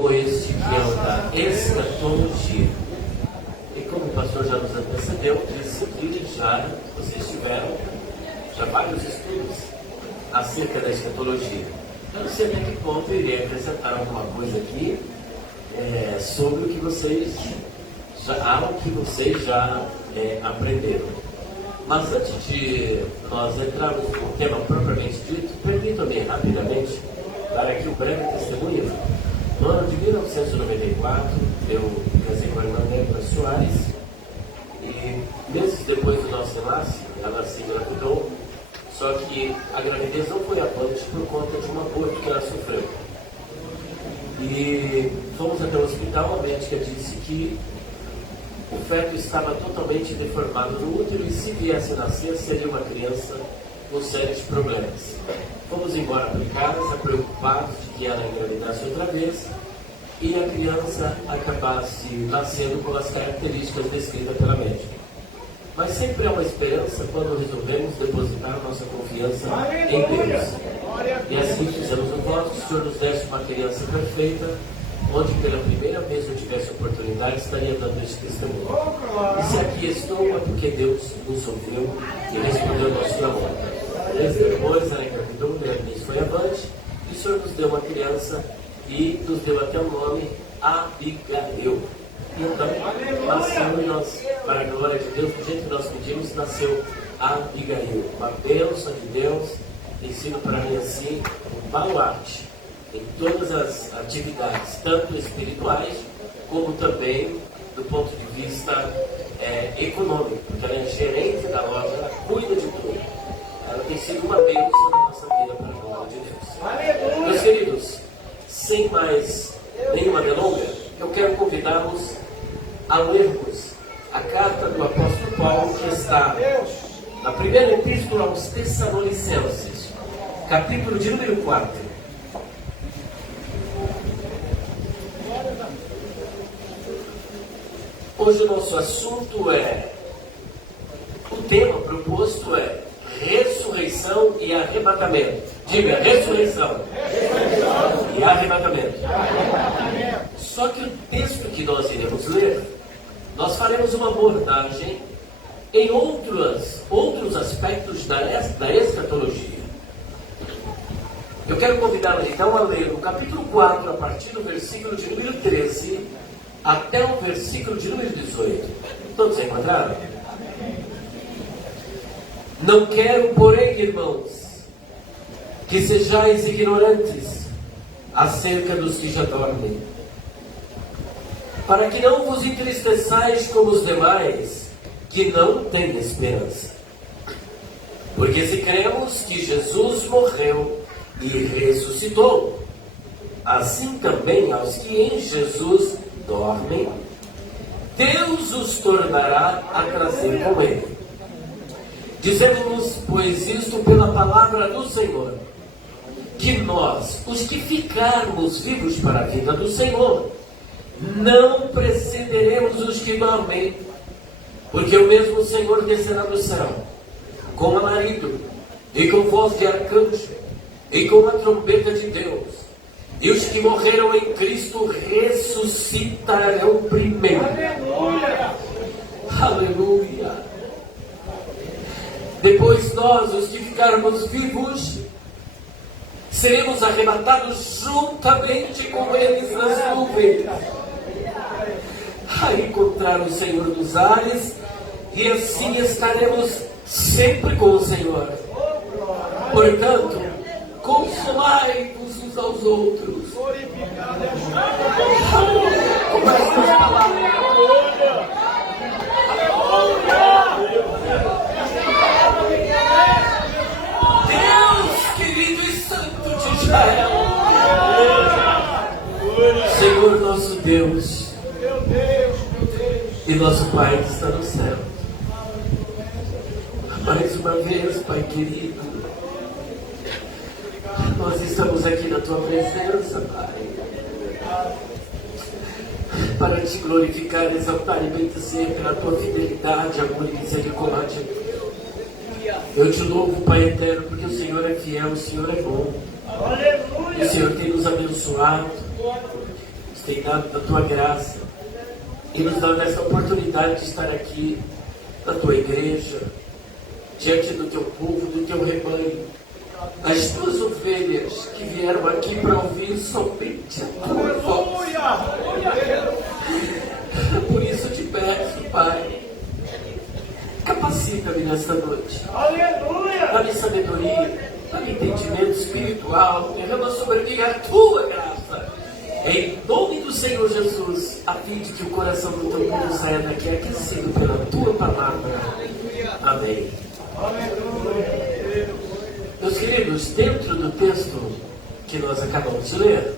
Este que é o da escatologia. E como o pastor já nos antecedeu, disse que vocês tiveram vários estudos acerca da escatologia. Eu não sei até que ponto eu irei acrescentar alguma coisa aqui sobre o que vocês já aprenderam. Mas antes de nós entrarmos no tema propriamente dito, permitam-me rapidamente dar aqui um breve testemunho. No ano de 1994, eu casei com a irmã Débora Soares e meses depois do nosso enlace, ela se engravidou, só que a gravidez não foi avante por conta de um aborto que ela sofreu. E fomos até o hospital, a médica disse que o feto estava totalmente deformado no útero e se viesse a nascer seria uma criança com sérios problemas. Fomos embora para casa, preocupados de que ela engravidasse outra vez e a criança acabasse nascendo com as características descritas pela médica. Mas sempre há uma esperança quando resolvemos depositar nossa confiança em Deus. E assim fizemos um voto que o Senhor nos desse uma criança perfeita, onde pela primeira vez eu tivesse a oportunidade, estaria dando esse testemunho. E se aqui estou, é porque Deus nos ouviu e respondeu nosso clamor. Meses depois, ela engravidou, o gravidez foi avante, e o Senhor nos deu uma criança e nos deu até o nome Abigail. Então, nasceu e nós, para a glória de Deus, do jeito que nós pedimos, nasceu Abigail. Uma bênção de Deus, ensino para mim assim, um baluarte em todas as atividades, tanto espirituais, como também do ponto de vista econômico, porque ela é gerente da loja, ela cuida de tudo. Ela tem sido uma bênção na nossa vida, para a glória de Deus. Meus queridos, sem mais nenhuma delonga, eu quero convidá-los a lermos a carta do apóstolo Paulo, que está na primeira epístola aos Tessalonicenses, capítulo de número 4. Hoje o nosso assunto o tema proposto é ressurreição e arrebatamento. Diga, ressurreição e arrebatamento. Só que o texto que nós iremos ler, nós faremos uma abordagem em outros aspectos da escatologia. Eu quero convidá-los então a ler no capítulo 4, a partir do versículo de número 13, até o versículo de número 18. Todos encontraram? Não quero, porém, irmãos, que sejais ignorantes acerca dos que já dormem, para que não vos entristeçais como os demais, que não têm esperança. Porque se cremos que Jesus morreu e ressuscitou, assim também aos que em Jesus dormem, Deus os tornará a trazer com ele. Dizemos, pois, isto pela palavra do Senhor, que nós, os que ficarmos vivos para a vida do Senhor, não precederemos os que dormem, porque o mesmo Senhor descerá do céu, com alarido, e com voz de arcanjo, e com a trombeta de Deus, e os que morreram em Cristo ressuscitarão primeiro. Aleluia! Aleluia! Depois nós, os que ficarmos vivos, seremos arrebatados juntamente com eles nas nuvens, a encontrar o Senhor nos ares, e assim estaremos sempre com o Senhor. Portanto, consolai-vos uns aos outros com estas palavras. Deus querido e santo de Israel, Senhor nosso Deus e nosso Pai que está no céu, mais uma vez, Pai querido, nós estamos aqui na Tua presença, Pai, para Te glorificar, exaltar e bendizer pela Tua fidelidade, amor e misericórdia. Eu Te louvo, Pai eterno, porque o Senhor é fiel, o Senhor é bom. O Senhor tem nos abençoado. tem dado da tua graça e nos dado essa oportunidade de estar aqui na tua igreja, diante do teu povo, do teu rebanho, das tuas ovelhas que vieram aqui para ouvir somente a tua voz. Por isso eu te peço, Pai, capacita-me nesta noite. Dá-me sabedoria, dá-me entendimento espiritual, derrama sobre mim a tua graça. Em nome do Senhor Jesus, a fim de que o coração do teu povo saia daqui aquecido pela tua palavra. Amém. Meus queridos, dentro do texto que nós acabamos de ler,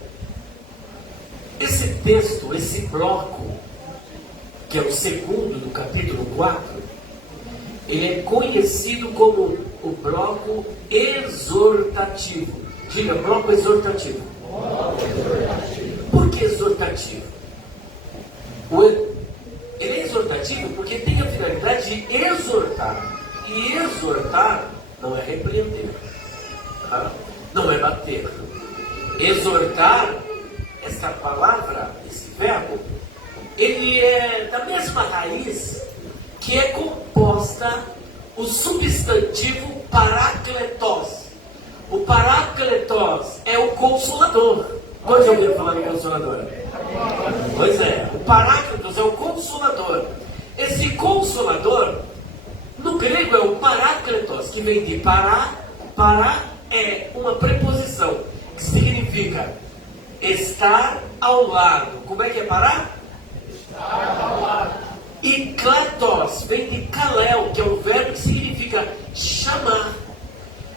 esse texto, esse bloco, que é o segundo do capítulo 4, ele é conhecido como o bloco exortativo. Diga, bloco exortativo. Por que exortativo? Ele é exortativo porque tem a finalidade de exortar. E exortar não é repreender, tá? Não é bater. Exortar, essa palavra, esse verbo, ele é da mesma raiz que é composta o substantivo parakletos. O parakletos é o consolador. Quando já ouviram falar de consolador? Pois é, o paráclitos é o consolador. Esse consolador, no grego é o paráclitos, que vem de pará. Pará é uma preposição, que significa estar ao lado. Como é que é pará? Estar ao lado. E kletos vem de kalel, que é um verbo que significa chamar.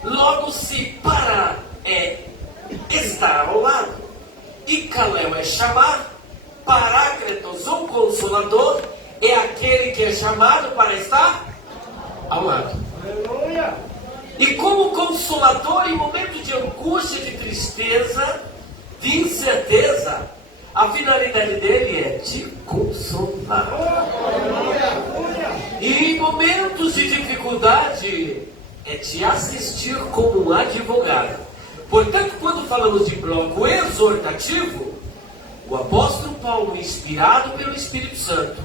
Logo, se pará é estar ao lado, e kalel é chamar, paráclitos ou consolador é aquele que é chamado para estar ao lado. Aleluia. E como consolador em momento de angústia, de tristeza, de incerteza, a finalidade dele é te consolar. E em momentos de dificuldade, é te assistir como um advogado. Portanto, quando falamos de bloco exortativo, o apóstolo Paulo, inspirado pelo Espírito Santo,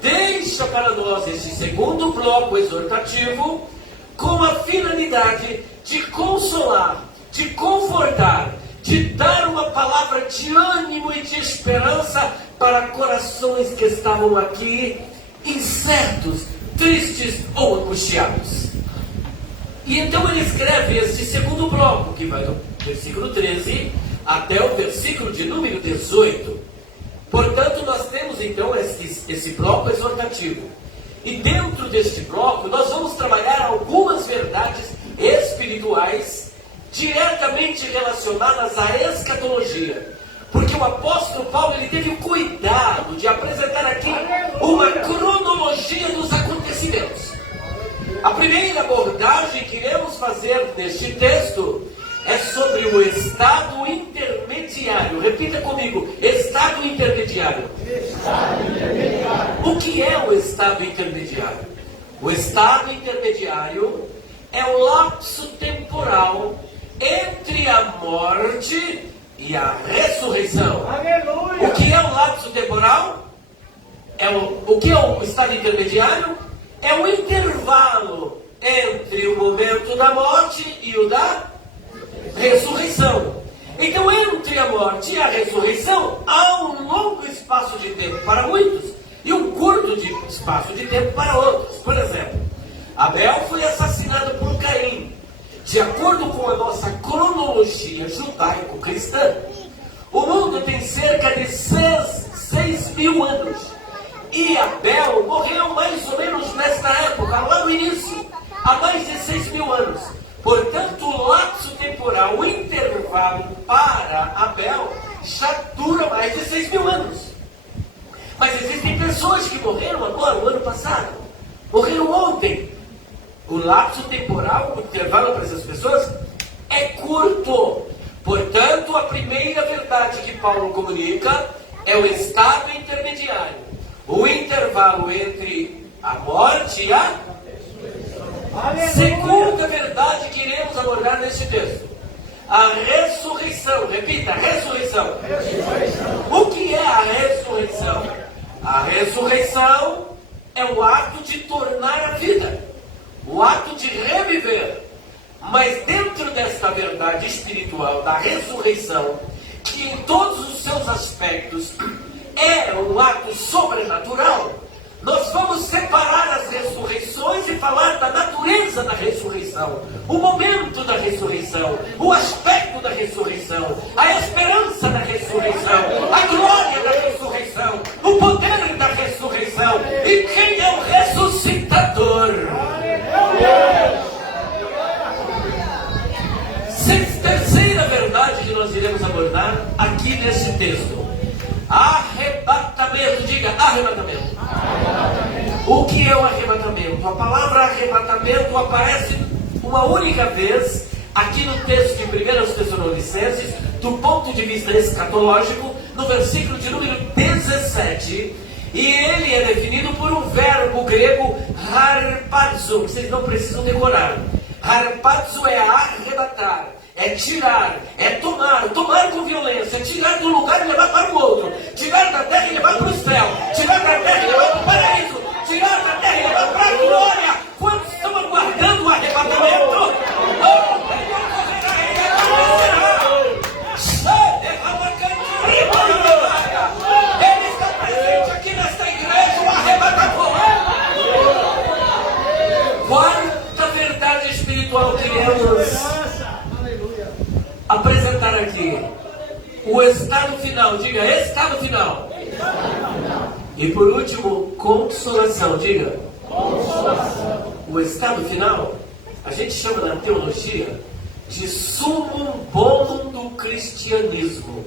deixa para nós este segundo bloco exortativo com a finalidade de consolar, de confortar, de dar uma palavra de ânimo e de esperança para corações que estavam aqui incertos, tristes ou angustiados. E então ele escreve esse segundo bloco, que vai do versículo 13 até o versículo de número 18. Portanto, nós temos então esse bloco exortativo. E dentro deste bloco, nós vamos trabalhar algumas verdades espirituais diretamente relacionadas à escatologia. Porque o apóstolo Paulo ele teve o cuidado de apresentar aqui uma cronologia dos acontecimentos. A primeira abordagem que iremos fazer neste texto é sobre o estado intermediário. Repita comigo, estado intermediário. Estado intermediário. O que é o estado intermediário? O estado intermediário é o lapso temporal entre a morte e a ressurreição. Aleluia. O que é o lapso temporal? O que é o estado intermediário? É o intervalo entre o momento da morte e o da ressurreição. Então, entre a morte e a ressurreição, há um longo espaço de tempo para muitos e um curto espaço de tempo para outros. Por exemplo, Abel foi assassinado por Caim. De acordo com a nossa cronologia judaico-cristã, o mundo tem cerca de 6.000 anos. E Abel morreu mais ou menos nesta época, lá no início, há mais de 6.000 anos. Portanto, o lapso temporal, o intervalo para Abel, já dura mais de 6.000 anos. Mas existem pessoas que morreram agora, o ano passado, morreram ontem. O lapso temporal, o intervalo para essas pessoas, é curto. Portanto, a primeira verdade que Paulo comunica é o estado intermediário. O intervalo entre a morte e a segunda verdade que iremos abordar neste texto. A ressurreição. Repita, ressurreição. O que é A ressurreição é o ato de tornar a vida, o ato de reviver. Mas dentro desta verdade espiritual da ressurreição, que em todos os seus aspectos é um ato sobrenatural, nós vamos separar as ressurreições e falar da natureza da ressurreição, o momento da ressurreição, o aspecto da ressurreição, a esperança da ressurreição, a glória da ressurreição, o poder da ressurreição e quem é o ressuscitador. Terceira verdade que nós iremos abordar aqui nesse texto: arrebatamento. Diga, arrebatamento. O que é o arrebatamento? A palavra arrebatamento aparece uma única vez aqui no texto de 1 Tessalonicenses, do ponto de vista escatológico, no versículo de número 17, e ele é definido por um verbo grego harpazo, que vocês não precisam decorar. Harpazo é arrebatar, é tirar, é tomar com violência, é tirar do lugar e levar para o outro, tirar da terra e levar para o céu, tirar da terra e levar para o paraíso, tirar da terra e levar para a glória. Quantos estão aguardando o arrebatamento? Ele está presente aqui nesta igreja, o arrebatador. Quarta verdade espiritual que queremos apresentar aqui: o estado final. Diga, estado final. E por último, consolação. Diga, consolação. O estado final a gente chama na teologia de sumum bonum do cristianismo.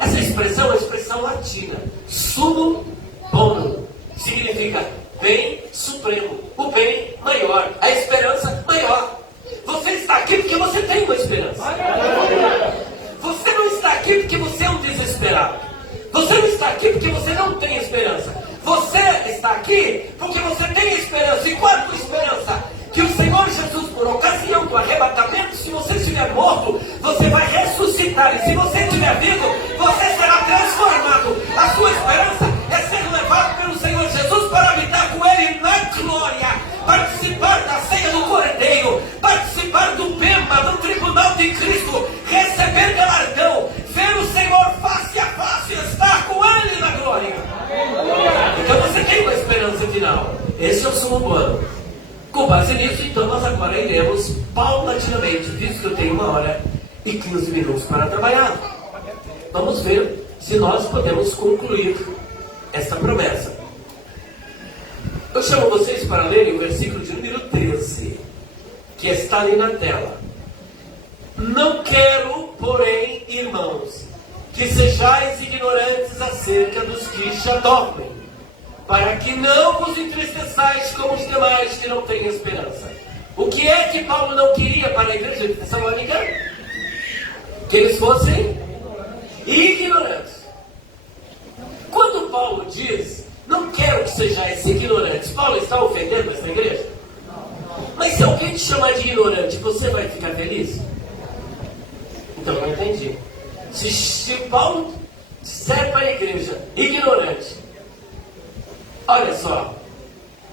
Essa expressão é uma expressão latina. Sumum bonum significa bem supremo, o bem maior, a esperança maior. Você está aqui porque você tem uma esperança. Você não está aqui porque você é um desesperado. Você não está aqui porque você não tem esperança. Você está aqui porque você tem esperança. E qual é a tua esperança? Que o Senhor Jesus, por ocasião do arrebatamento, se você estiver morto, você vai ressuscitar. E se você estiver vivo, você será transformado. A sua esperança é ser levado pelo Senhor Jesus para habitar com Ele na glória, participar da ceia do Cordeiro, participar do bema, do tribunal de Cristo, receber galardão, ver o Senhor face a face, estar com Ele na glória. Então você tem uma esperança final. Esse é o sumo bonum. Com base nisso, então, nós agora iremos paulatinamente, visto que eu tenho 1h e 15 minutos para trabalhar. Vamos ver se nós podemos concluir essa promessa. Eu chamo vocês para lerem o versículo de número 13, que está ali na tela. Não quero, porém, irmãos, que sejais ignorantes acerca dos que já dormem, para que não vos entristeçais como os demais que não têm esperança. O que é que Paulo não queria para a igreja de Tessalônica? Que eles fossem ignorantes. Quando Paulo diz, não quero que sejais ignorantes, Paulo está ofendendo essa igreja? Mas se alguém te chamar de ignorante, você vai ficar feliz? Então eu não entendi. Se Paulo disser para a igreja, ignorante, olha só,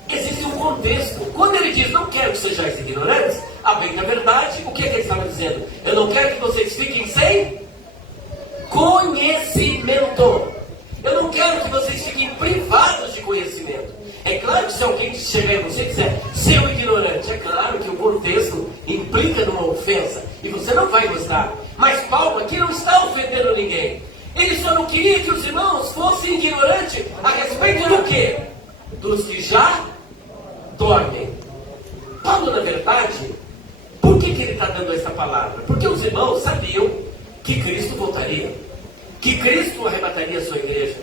existe um contexto. Quando ele diz, não quero que sejais ignorantes, a bem da verdade, o que é que ele estava dizendo? Eu não quero que vocês fiquem sem conhecimento. Eu não quero que vocês fiquem privados de conhecimento. É claro que se alguém chegar em você e dizer, seu ignorante, é claro que o contexto implica numa ofensa e você não vai gostar. Mas Paulo aqui não está ofendendo ninguém. Ele só não queria que os irmãos fossem ignorantes a respeito do quê? Dos que já dormem. Paulo, na verdade, por que ele está dando essa palavra? Porque os irmãos sabiam que Cristo voltaria, que Cristo arrebataria a sua igreja.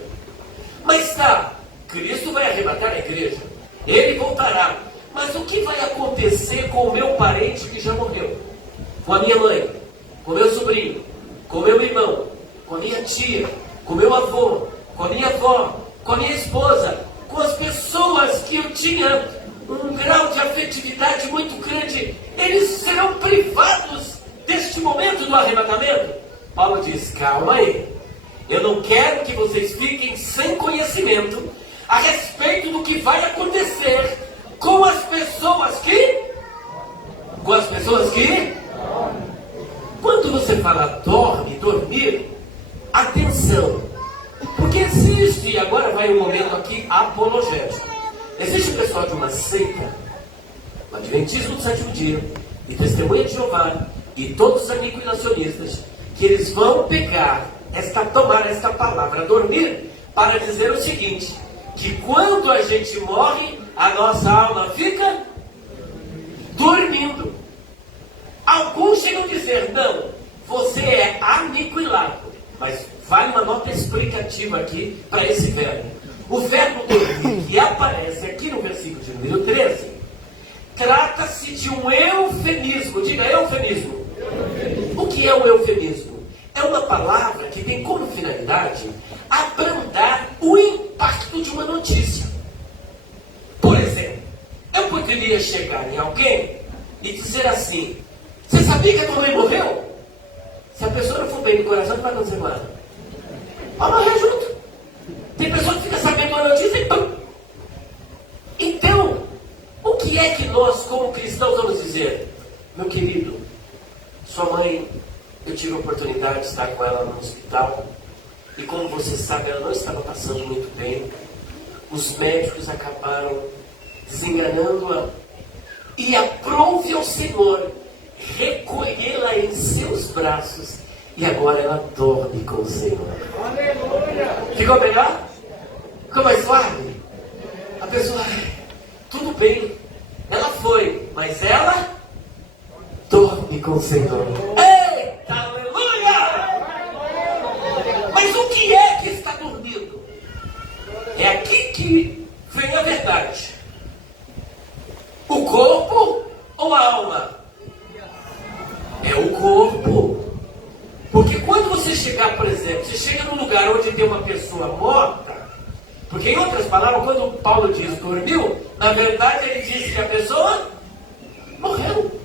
Mas Cristo vai arrebatar a igreja, Ele voltará. Mas o que vai acontecer com o meu parente que já morreu? Com a minha mãe, com o meu sobrinho, com o meu irmão, com a minha tia, com o meu avô, com a minha avó, com a minha esposa, com as pessoas que eu tinha um grau de afetividade muito grande? Eles serão privados deste momento do arrebatamento? Paulo diz, calma aí, eu não quero que vocês fiquem sem conhecimento a respeito do que vai acontecer com as pessoas que... Quando você fala dormir, atenção, porque existe, e agora vai um momento aqui apologético, existe um pessoal de uma seita, o Adventismo do Sétimo Dia, e Testemunha de Jeová, e todos os aniquilacionistas, que eles vão pegar tomar esta palavra dormir, para dizer o seguinte, que quando a gente morre, a nossa alma fica dormindo. Alguns chegam a dizer, não, você é aniquilado. Mas vale uma nota explicativa aqui para esse verbo. O verbo dormir, que aparece aqui no versículo de número 13, trata-se de um eufemismo. Diga, eufemismo. O que é o eufemismo? É uma palavra que tem como finalidade abrandar o impacto de uma notícia. Por exemplo, eu poderia chegar em alguém e dizer assim, você sabia que a tua mãe morreu? Se a pessoa não for bem do coração, o que vai acontecer com ela? Vai morrer junto. Tem pessoa que fica sabendo uma notícia e pum. Então, o que é que nós, como cristãos, vamos dizer? Meu querido, sua mãe, eu tive a oportunidade de estar com ela no hospital. E como você sabe, ela não estava passando muito bem. Os médicos acabaram desenganando-a. E aprove ao Senhor recolhê-la em seus braços. E agora ela dorme com o Senhor. Aleluia! Ficou melhor? Ficou mais suave? A pessoa, tudo bem. Ela foi, mas ela dorme com o Senhor. Eita, aleluia! Mas o que é que está dormindo? É aqui que vem a verdade. O corpo ou a alma? É o corpo. Porque quando você chegar, por exemplo, você chega num lugar onde tem uma pessoa morta, porque em outras palavras, quando Paulo diz dormiu, na verdade ele diz que a pessoa morreu.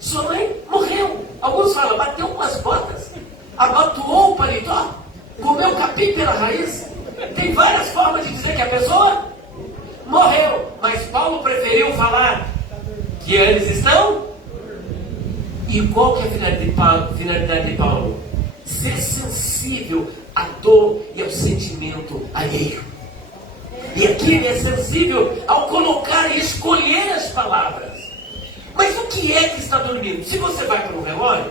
Sua mãe morreu. Alguns falam, bateu com as botas, abatuou o paletó, comeu capim pela raiz. Tem várias formas de dizer que a pessoa morreu. Mas Paulo preferiu falar que eles estão... E qual que é a finalidade de Paulo? Ser sensível à dor e ao sentimento alheio. E aqui ele é sensível ao colocar e escolher as palavras. Mas o que é que está dormindo? Se você vai para um velório,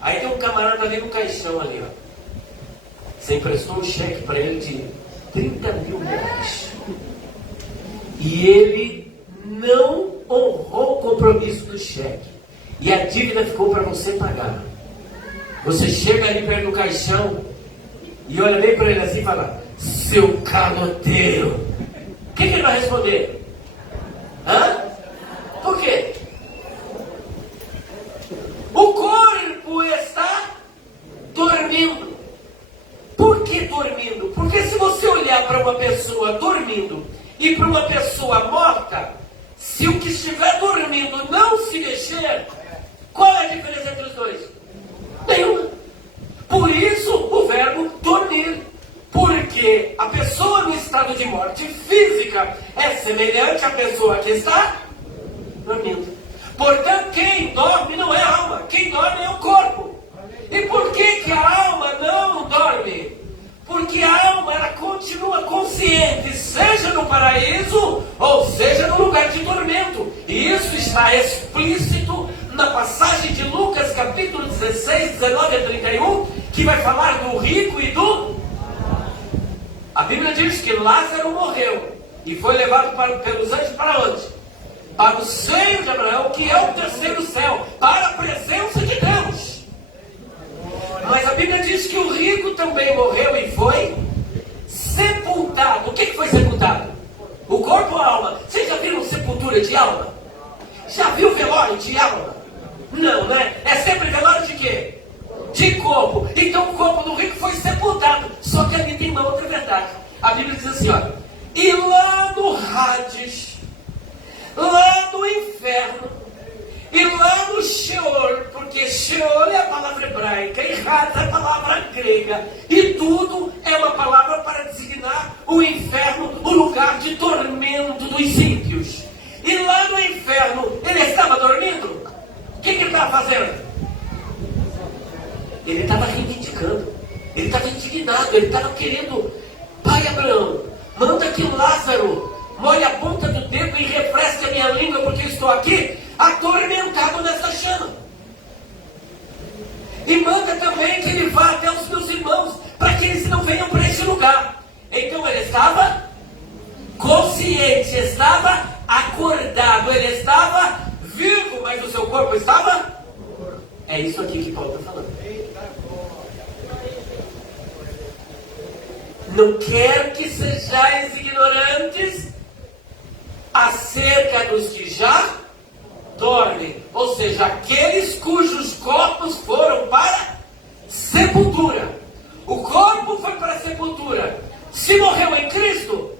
aí tem um camarada ali no caixão ali, ó. Você emprestou um cheque para ele de 30 mil reais. E ele não honrou o compromisso do cheque. E a dívida ficou para você pagar. Você chega ali perto do caixão e olha bem para ele assim e fala, seu caloteiro. O que ele vai responder? Por quê? O corpo está dormindo. Por que dormindo? Porque se você olhar para uma pessoa dormindo e para uma pessoa morta, se o que estiver dormindo não se mexer, qual é a diferença entre os dois? Nenhuma. Por isso o verbo dormir. Porque a pessoa no estado de morte física é semelhante à pessoa que está dormindo. Portanto, quem dorme não é a alma. Quem dorme é o corpo. E por que a alma não dorme? Porque a alma ela continua consciente, seja no paraíso ou seja no lugar de tormento. E isso está explícito na passagem de Lucas capítulo 16, 19 a 31, que vai falar do rico e do... A Bíblia diz que Lázaro morreu e foi levado pelos anjos para onde? Para o seio de Abraão, que é o terceiro céu, para a presença de Deus. Mas a Bíblia diz que o rico também morreu e foi sepultado. O que foi sepultado? O corpo ou a alma? Vocês já viram sepultura de alma? Já viu velório de alma? Não, né? É sempre velório de quê? De corpo. Então o corpo do rico foi sepultado. Só que ali tem uma outra verdade. A Bíblia diz assim, olha. E lá no Hades, lá no inferno, e lá no Sheol, porque Sheol é a palavra hebraica e Hades é a palavra grega. E tudo é uma palavra para designar o inferno desesperado, ele estava querendo, pai Abraão, manda que Lázaro molhe a ponta do dedo e refresque a minha língua, porque eu estou aqui atormentado nessa chama. E manda também que ele vá até os meus irmãos, para que eles não venham para esse lugar. Então ele estava consciente, estava acordado, ele estava vivo, mas o seu corpo estava... É isso aqui que Paulo está falando. Não quero que sejais ignorantes acerca dos que já dormem, ou seja, aqueles cujos corpos foram para sepultura. O corpo foi para a sepultura. Se morreu em Cristo,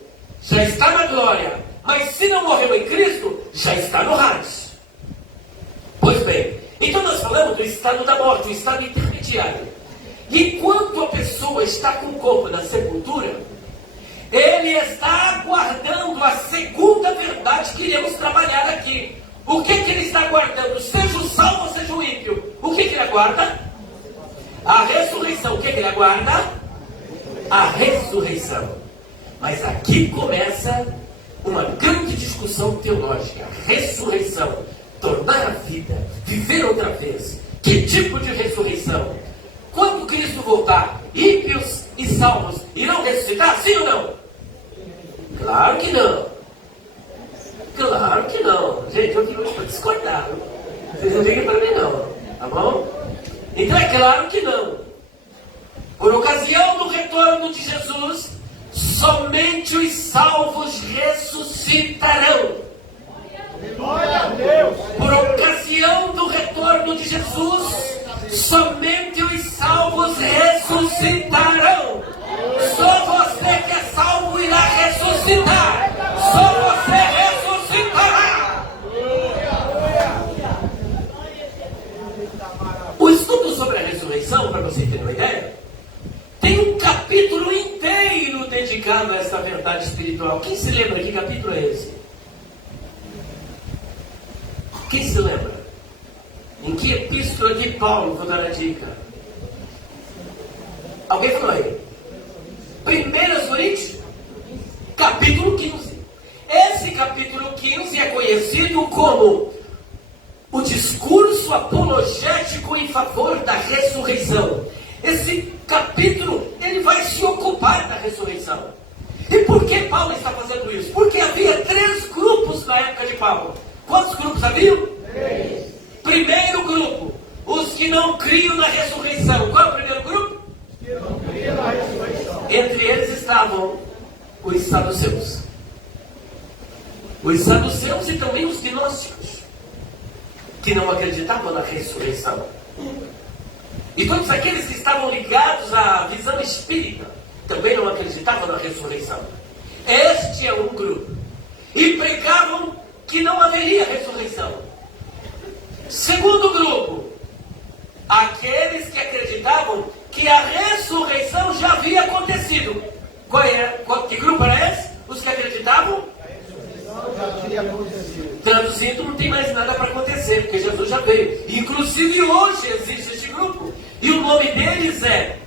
já está na glória. Mas se não morreu em Cristo, já está no Hades. Pois bem, então nós falamos do estado da morte, o estado intermediário. E quando a pessoa está com o corpo na sepultura, ele está aguardando a segunda verdade que iremos trabalhar aqui. O que ele está aguardando? Seja o salvo ou seja o ímpio. O que ele aguarda? A ressurreição. O que ele aguarda? A ressurreição. Mas aqui começa uma grande discussão teológica. Ressurreição. Tornar a vida. Viver outra vez. Que tipo de ressurreição? Quando Cristo voltar, ímpios e salvos irão ressuscitar? Sim ou não? Claro que não. Claro que não. Gente, eu vim para discordar. Vocês não liguem para mim não. Tá bom? Então é claro que não. Por ocasião do retorno de Jesus, somente os salvos ressuscitarão. Glória a Deus. Por ocasião do retorno de Jesus, somente os salvos ressuscitarão. Só você que é salvo irá ressuscitar. Só você ressuscitará. O estudo sobre a ressurreição, para você ter uma ideia, tem um capítulo inteiro dedicado a essa verdade espiritual. Quem se lembra que capítulo é esse? Quem se lembra? Em que epístola de Paulo vou dar a dica? Alguém falou aí? 1 Coríntios, capítulo 15. Esse capítulo 15 é conhecido como o discurso apologético em favor da ressurreição. Esse capítulo, ele vai se ocupar da ressurreição. E por que Paulo está fazendo isso? Porque havia 3 grupos na época de Paulo. Quantos grupos haviam? 3. Primeiro grupo, os que não criam na ressurreição. Qual é o primeiro grupo? Os que não criam na ressurreição. Entre eles estavam os saduceus. Os saduceus e também os gnósticos, que não acreditavam na ressurreição. E todos aqueles que estavam ligados à visão espírita também não acreditavam na ressurreição. Este é um grupo. E pregavam que não haveria ressurreição. Segundo grupo, aqueles que acreditavam que a ressurreição já havia acontecido. Que grupo era esse? Os que acreditavam? Já tinha acontecido. Traduzindo, não tem mais nada para acontecer, porque Jesus já veio. Inclusive hoje existe este grupo. E o nome deles é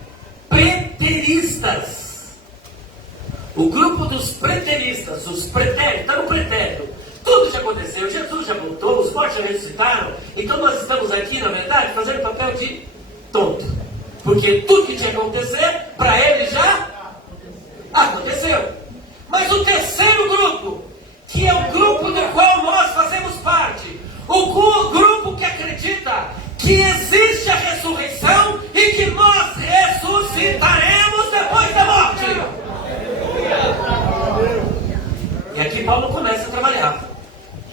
preteristas. O grupo dos preteristas, os pretéritos, está no pretérito. Tudo já aconteceu, Jesus já voltou, os mortos já ressuscitaram. Então nós estamos aqui, na verdade, fazendo papel de tonto. Porque tudo que tinha que acontecer, para ele já aconteceu. Mas o terceiro grupo, que é o grupo do qual nós fazemos parte, o grupo que acredita que existe a ressurreição e que nós ressuscitaremos depois da morte. E aqui Paulo começa a trabalhar.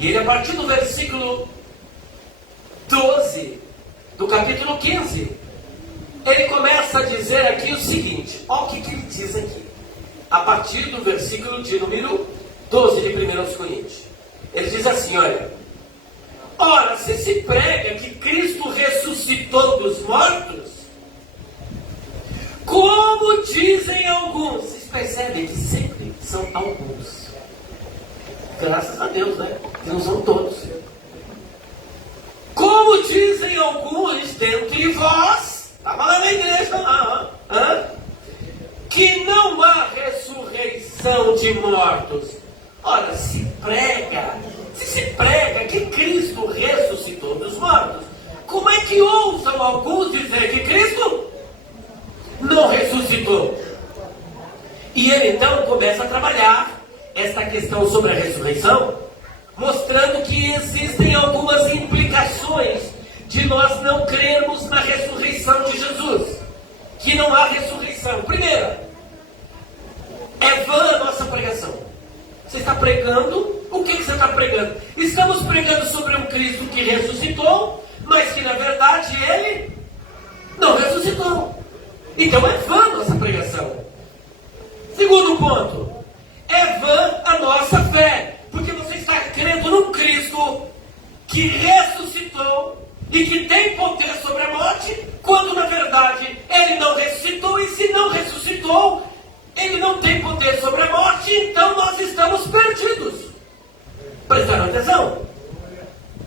E ele, a partir do versículo 12 do capítulo 15, ele começa a dizer aqui o seguinte. Olha o que ele diz aqui. A partir do versículo de número 12 de 1 Coríntios. Ele diz assim, olha. Ora, se se prega que Cristo ressuscitou dos mortos, como dizem alguns, vocês percebem que sempre são alguns. Graças a Deus, né? Não são todos. Como dizem alguns dentre vós, estava lá na igreja lá, ressurreição de mortos. Ora, se prega que Cristo ressuscitou dos mortos, como é que ousam alguns dizer que Cristo não ressuscitou? E ele então começa a trabalhar esta questão sobre a ressurreição, mostrando que existem algumas implicações de nós não crermos na ressurreição de Jesus, que não há ressurreição. Primeira, é vã a nossa pregação. Você está pregando, o que você está pregando? Estamos pregando sobre um Cristo que ressuscitou, mas que na verdade ele não ressuscitou. Então é vã a nossa pregação. Segundo ponto, é vã a nossa fé, porque você está crendo num Cristo que ressuscitou e que tem poder sobre a morte, quando na verdade ele não ressuscitou, e se não ressuscitou, ele não tem poder sobre a morte, então nós estamos perdidos. Prestaram atenção?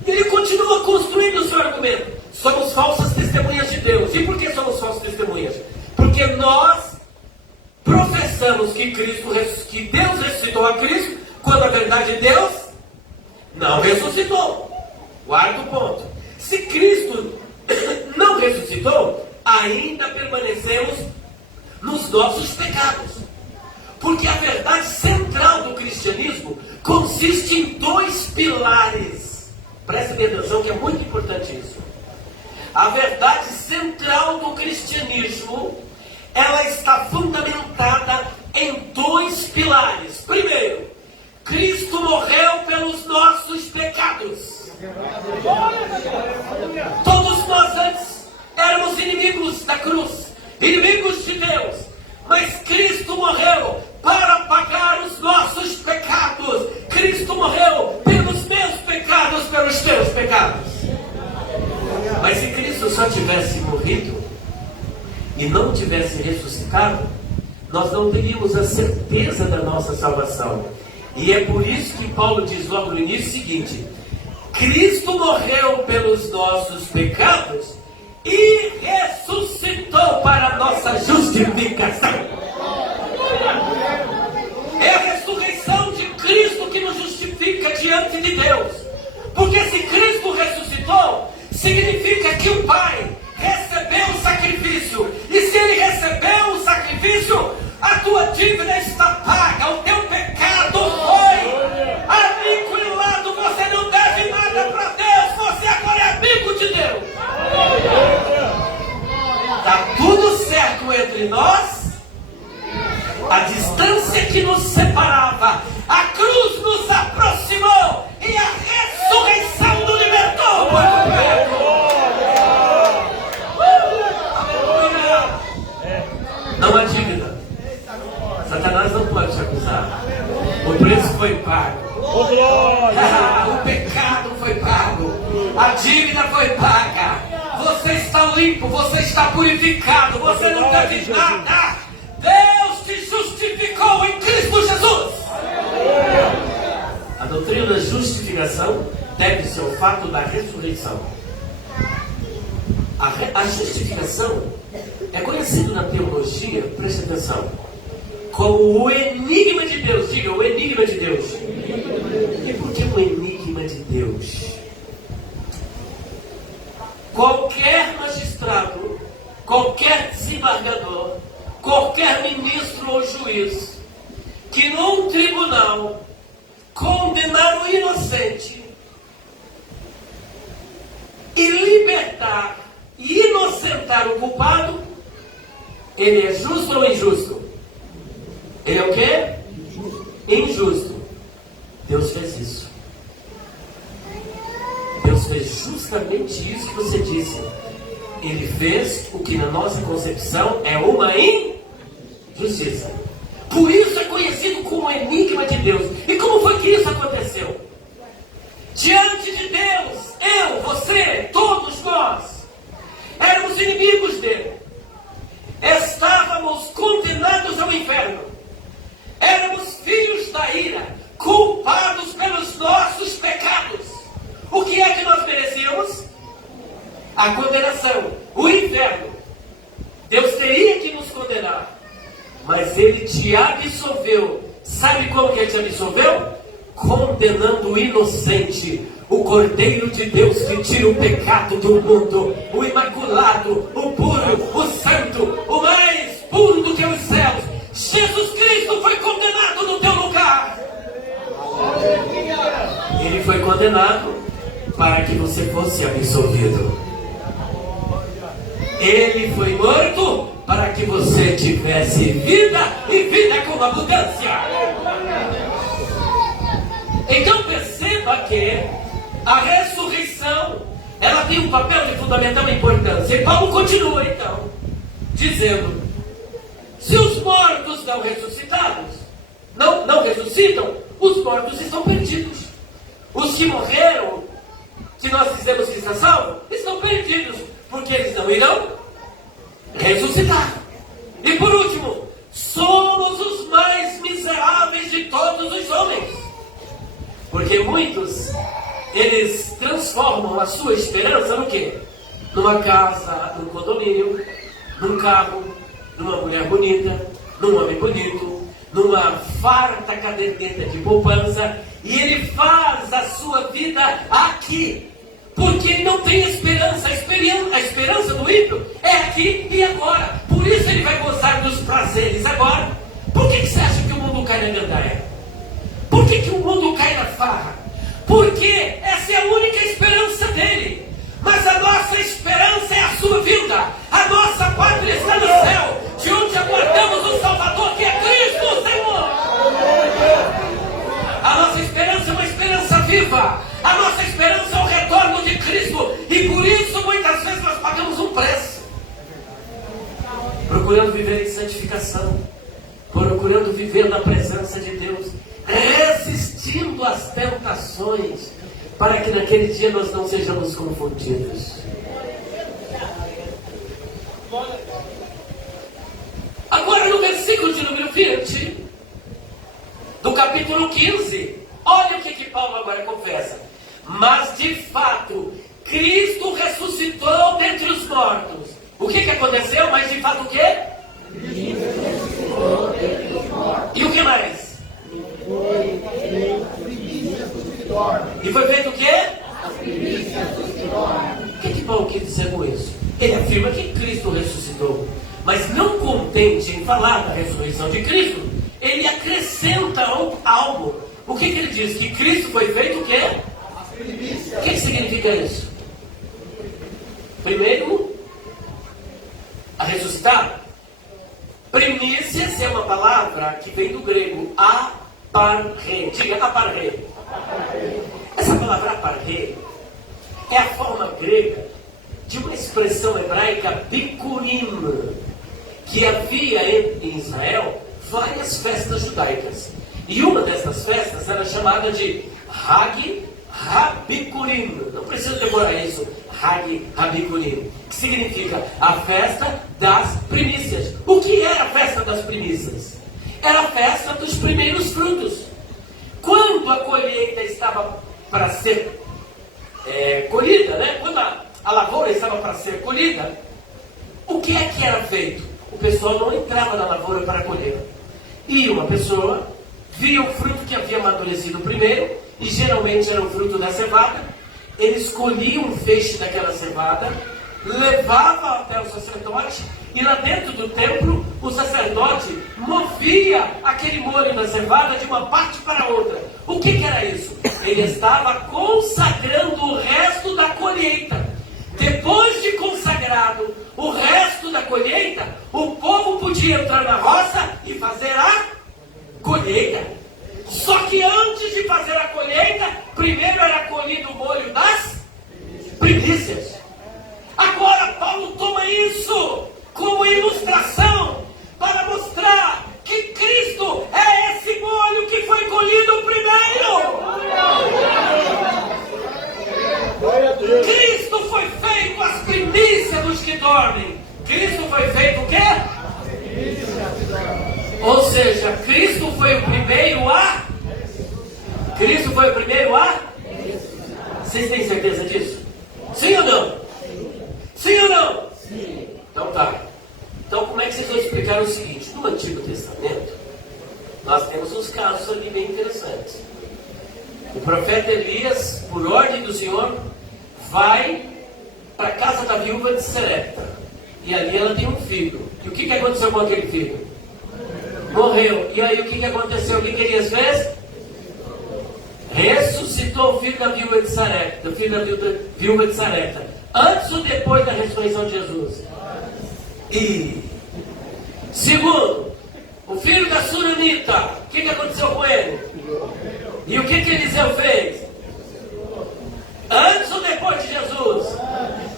Ele continua construindo o seu argumento. Somos falsas testemunhas de Deus. E por que somos falsas testemunhas? Porque nós professamos que Deus ressuscitou a Cristo, quando na verdade Deus não ressuscitou. Quarto ponto. Se Cristo não ressuscitou, ainda permanecemos nos nossos pecados. Porque a verdade central do cristianismo consiste em dois pilares. Prestem atenção que é muito importante isso. A verdade central do cristianismo, ela está fundamentada em dois pilares. Primeiro, Cristo morreu pelos nossos pecados. Todos nós antes éramos inimigos da cruz, inimigos de Deus, mas Cristo morreu para pagar os nossos pecados. Cristo morreu pelos meus pecados, pelos teus pecados. Mas se Cristo só tivesse morrido e não tivesse ressuscitado, nós não teríamos a certeza da nossa salvação. E é por isso que Paulo diz logo no início o seguinte: Cristo morreu pelos nossos pecados e ressuscitou para a nossa justificação. É a ressurreição de Cristo que nos justifica diante de Deus. Porque se Cristo ressuscitou, significa que o Pai recebeu o sacrifício. E se Ele recebeu o sacrifício, a tua dívida está paga, o teu pecado foi aniquilado. Você não deve nada para Deus, você agora é amigo de Deus. Está tudo certo entre nós. A distância que nos separava, a cruz nos aproximou e a ressurreição nos libertou. Não há dívida. Satanás não pode te acusar. O preço foi pago. O pecado foi pago. A dívida foi paga. Você está limpo, você está purificado, você não deve nada. Deus te justificou em Cristo Jesus. A doutrina da justificação deve-se ao fato da ressurreição. A justificação é conhecido na teologia, preste atenção, como o enigma de Deus. Diga, o enigma de Deus. E por que o enigma de Deus? Qualquer magistrado, qualquer desembargador, qualquer ministro ou juiz que num tribunal condenar o inocente e libertar e inocentar o culpado, ele é justo ou injusto? Ele é o quê? Injusto. Deus fez isso. Deus fez justamente isso que você disse. Ele fez o que na nossa concepção é uma injustiça. Por isso é conhecido como o enigma de Deus. E como foi que isso aconteceu? Diante de Deus, eu, você, todos nós, éramos inimigos dele. Estávamos condenados ao inferno. Éramos filhos da ira, culpados pelos nossos pecados. O que é que nós merecíamos? A condenação, o inferno. Deus teria que nos condenar, mas Ele te absolveu, Sabe como que ele te absolveu? Condenando o inocente, o Cordeiro de Deus que tira o pecado do mundo, o imaculado, o puro, o santo, o mais puro do que os céus. Jesus Cristo foi condenado no teu lugar. Ele foi condenado para que você fosse absolvido. Ele foi morto para que você tivesse vida e vida com abundância. Então perceba que a ressurreição, ela tem um papel de fundamental importância. E Paulo continua então, dizendo: se os mortos não ressuscitados, não ressuscitam, os mortos estão perdidos. Os que morreram, que nós dizemos que estão salvos, estão perdidos, porque eles não irão ressuscitar. E por último, somos os mais miseráveis de todos os homens, porque muitos, eles transformam a sua esperança no quê? Numa casa, num condomínio, num carro, numa mulher bonita, num homem bonito, numa farta caderneta de poupança, e ele faz a sua vida aqui, porque ele não tem esperança. A esperança do ímpio é aqui e agora. Por isso ele vai gozar dos prazeres agora. Por que você acha que o mundo cai na gandaia? Por que o mundo cai na farra? Porque essa é a única esperança dele. Mas a nossa esperança é a sua vinda. A nossa pátria está no céu, de onde aguardamos o Salvador, que é Cristo, o Senhor. A nossa esperança é uma esperança viva. A nossa esperança é o retorno de Cristo. E por isso muitas vezes nós pagamos um preço, procurando viver em santificação, procurando viver na presença de Deus, resistindo às tentações, para que naquele dia nós não sejamos confundidos. Agora no versículo de número 20 do capítulo 15, olha o que Paulo agora confessa: mas de fato Cristo ressuscitou dentre os mortos. O que aconteceu? Mas de fato o quê? Cristo ressuscitou dentre os mortos. E o que mais? E foi feito o quê? As primícias dos que dormem. O que Paulo quer dizer com isso? Ele afirma que Cristo ressuscitou, mas não contente em falar da ressurreição de Cristo, ele acrescenta algo. O que ele diz? Que Cristo foi feito o quê? As primícias. O que significa isso? Primeiro, a ressuscitar. Primícias é uma palavra que vem do grego aparre. Diga aparre. Essa palavra aparre é a forma grega de uma expressão hebraica bikurim, que havia em Israel várias festas judaicas. E uma dessas festas era chamada de Hag HaBikurim. Não precisa demorar isso. Hag HaBikurim, que significa a festa das primícias. O que era a festa das primícias? Era a festa dos primeiros frutos. Quando a colheita estava para ser colhida, né? Quando a lavoura estava para ser colhida, o que é que era feito? O pessoal não entrava na lavoura para colher. E uma pessoa via o fruto que havia amadurecido primeiro, e geralmente era o fruto da cevada. Eles colhiam um feixe daquela cevada, levava até o sacerdote, e lá dentro do templo, o sacerdote movia aquele molho da cevada de uma parte para outra. O que era isso? Ele estava consagrando o resto da colheita. Depois de consagrado o resto da colheita, o povo podia entrar na roça e fazer a colheita. Só que antes de fazer a colheita, primeiro era colhido o molho das primícias. Agora Paulo toma isso como ilustração para mostrar que Cristo é esse molho que foi colhido primeiro. Cristo foi feito as primícias dos que dormem. Cristo foi feito o quê? Ou seja, Cristo foi o primeiro a... Cristo foi o primeiro a... Vocês têm certeza disso? Sim ou não? Sim ou não? Sim. Então tá. Então como é que vocês vão explicar o seguinte? No Antigo Testamento, Nós temos uns casos ali bem interessantes. O profeta Elias, por ordem do Senhor, vai para a casa da viúva de Serepta. E ali ela tem um filho. E o que aconteceu com aquele filho? Morreu. E aí o que aconteceu? O que Elias fez? Ressuscitou o filho da viúva de Sarepta. O filho da viúva de Sarepta. Antes ou depois da ressurreição de Jesus? E segundo, o filho da Sunamita. O que aconteceu com ele? E o que Eliseu fez? Antes ou depois de Jesus?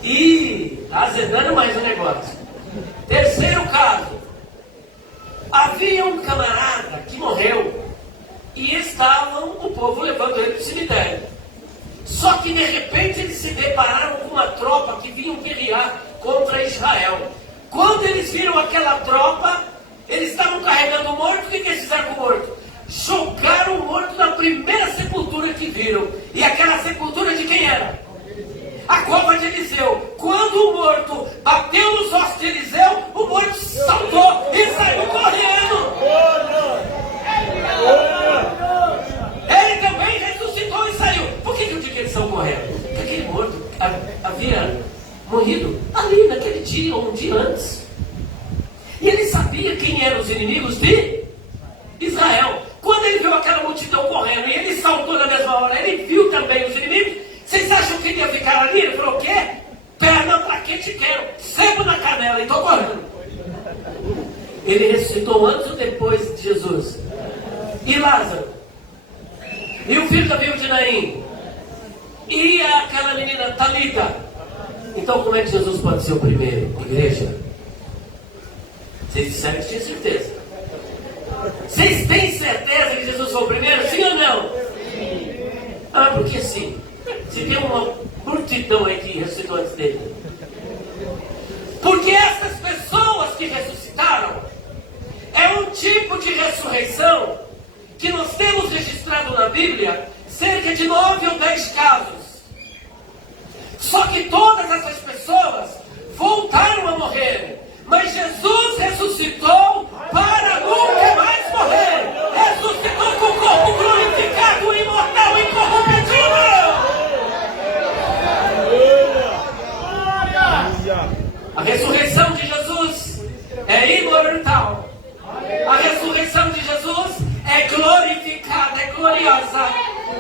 E azedando mais o negócio. Terceiro caso. Havia um camarada que morreu e estavam o povo levando ele para o cemitério. Só que de repente eles se depararam com uma tropa que vinha guerrear contra Israel. Quando eles viram aquela tropa, eles estavam carregando o morto. O que eles fizeram com o morto? Jogaram o morto na primeira sepultura que viram. E aquela sepultura de quem era? A cova de Eliseu. Quando o morto bateu nos ossos de Eliseu, o morto saltou e saiu correndo. Ele também ressuscitou e saiu. Por que eu digo que eles são correndo? Porque aquele morto havia morrido ali naquele dia, ou um dia antes. E ele sabia quem eram os inimigos de Israel. Quando ele viu aquela multidão correndo e ele saltou na mesma hora, ele viu também os inimigos. Vocês acham que ele ia ficar ali? Ele falou: o quê? Perna pra que te quero? Sebo na canela e estou correndo. Ele ressuscitou antes ou depois de Jesus? E Lázaro? E o filho da viúva de Naim? E aquela menina Talita? Então como é que Jesus pode ser o primeiro? Igreja? Vocês disseram que tinha certeza. Vocês têm certeza que Jesus foi o primeiro? Sim ou não? Ah, porque sim. Se tem uma multidão aí que ressuscitou antes dele. Porque essas pessoas que ressuscitaram é um tipo de ressurreição que nós temos registrado na Bíblia cerca de 9 ou 10 casos. Só que todas essas pessoas voltaram a morrer. Mas Jesus ressuscitou para nunca mais morrer. Ressuscitou com o corpo glorificado, imortal e incorruptível. A ressurreição de Jesus é imortal. A ressurreição de Jesus é glorificada, é gloriosa.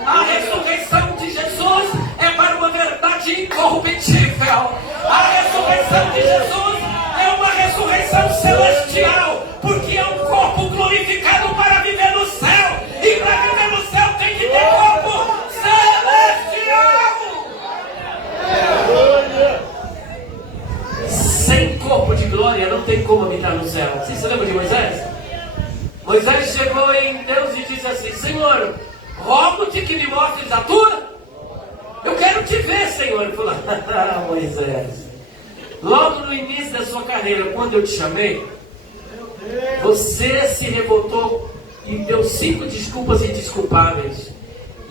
A ressurreição de Jesus é para uma verdade incorruptível. A ressurreição de Jesus é uma ressurreição celestial, porque é um corpo glorificado para viver no céu. E para viver no céu tem que ter corpo celestial. Sem corpo de glória não tem como habitar no céu. Vocês se lembram de Moisés? Moisés chegou em Deus e disse assim: Senhor, rogo-te que me mostres a tua. Eu quero te ver, Senhor. Ele falou: Moisés, logo no início da sua carreira, quando eu te chamei, você se revoltou e deu 5 desculpas indesculpáveis.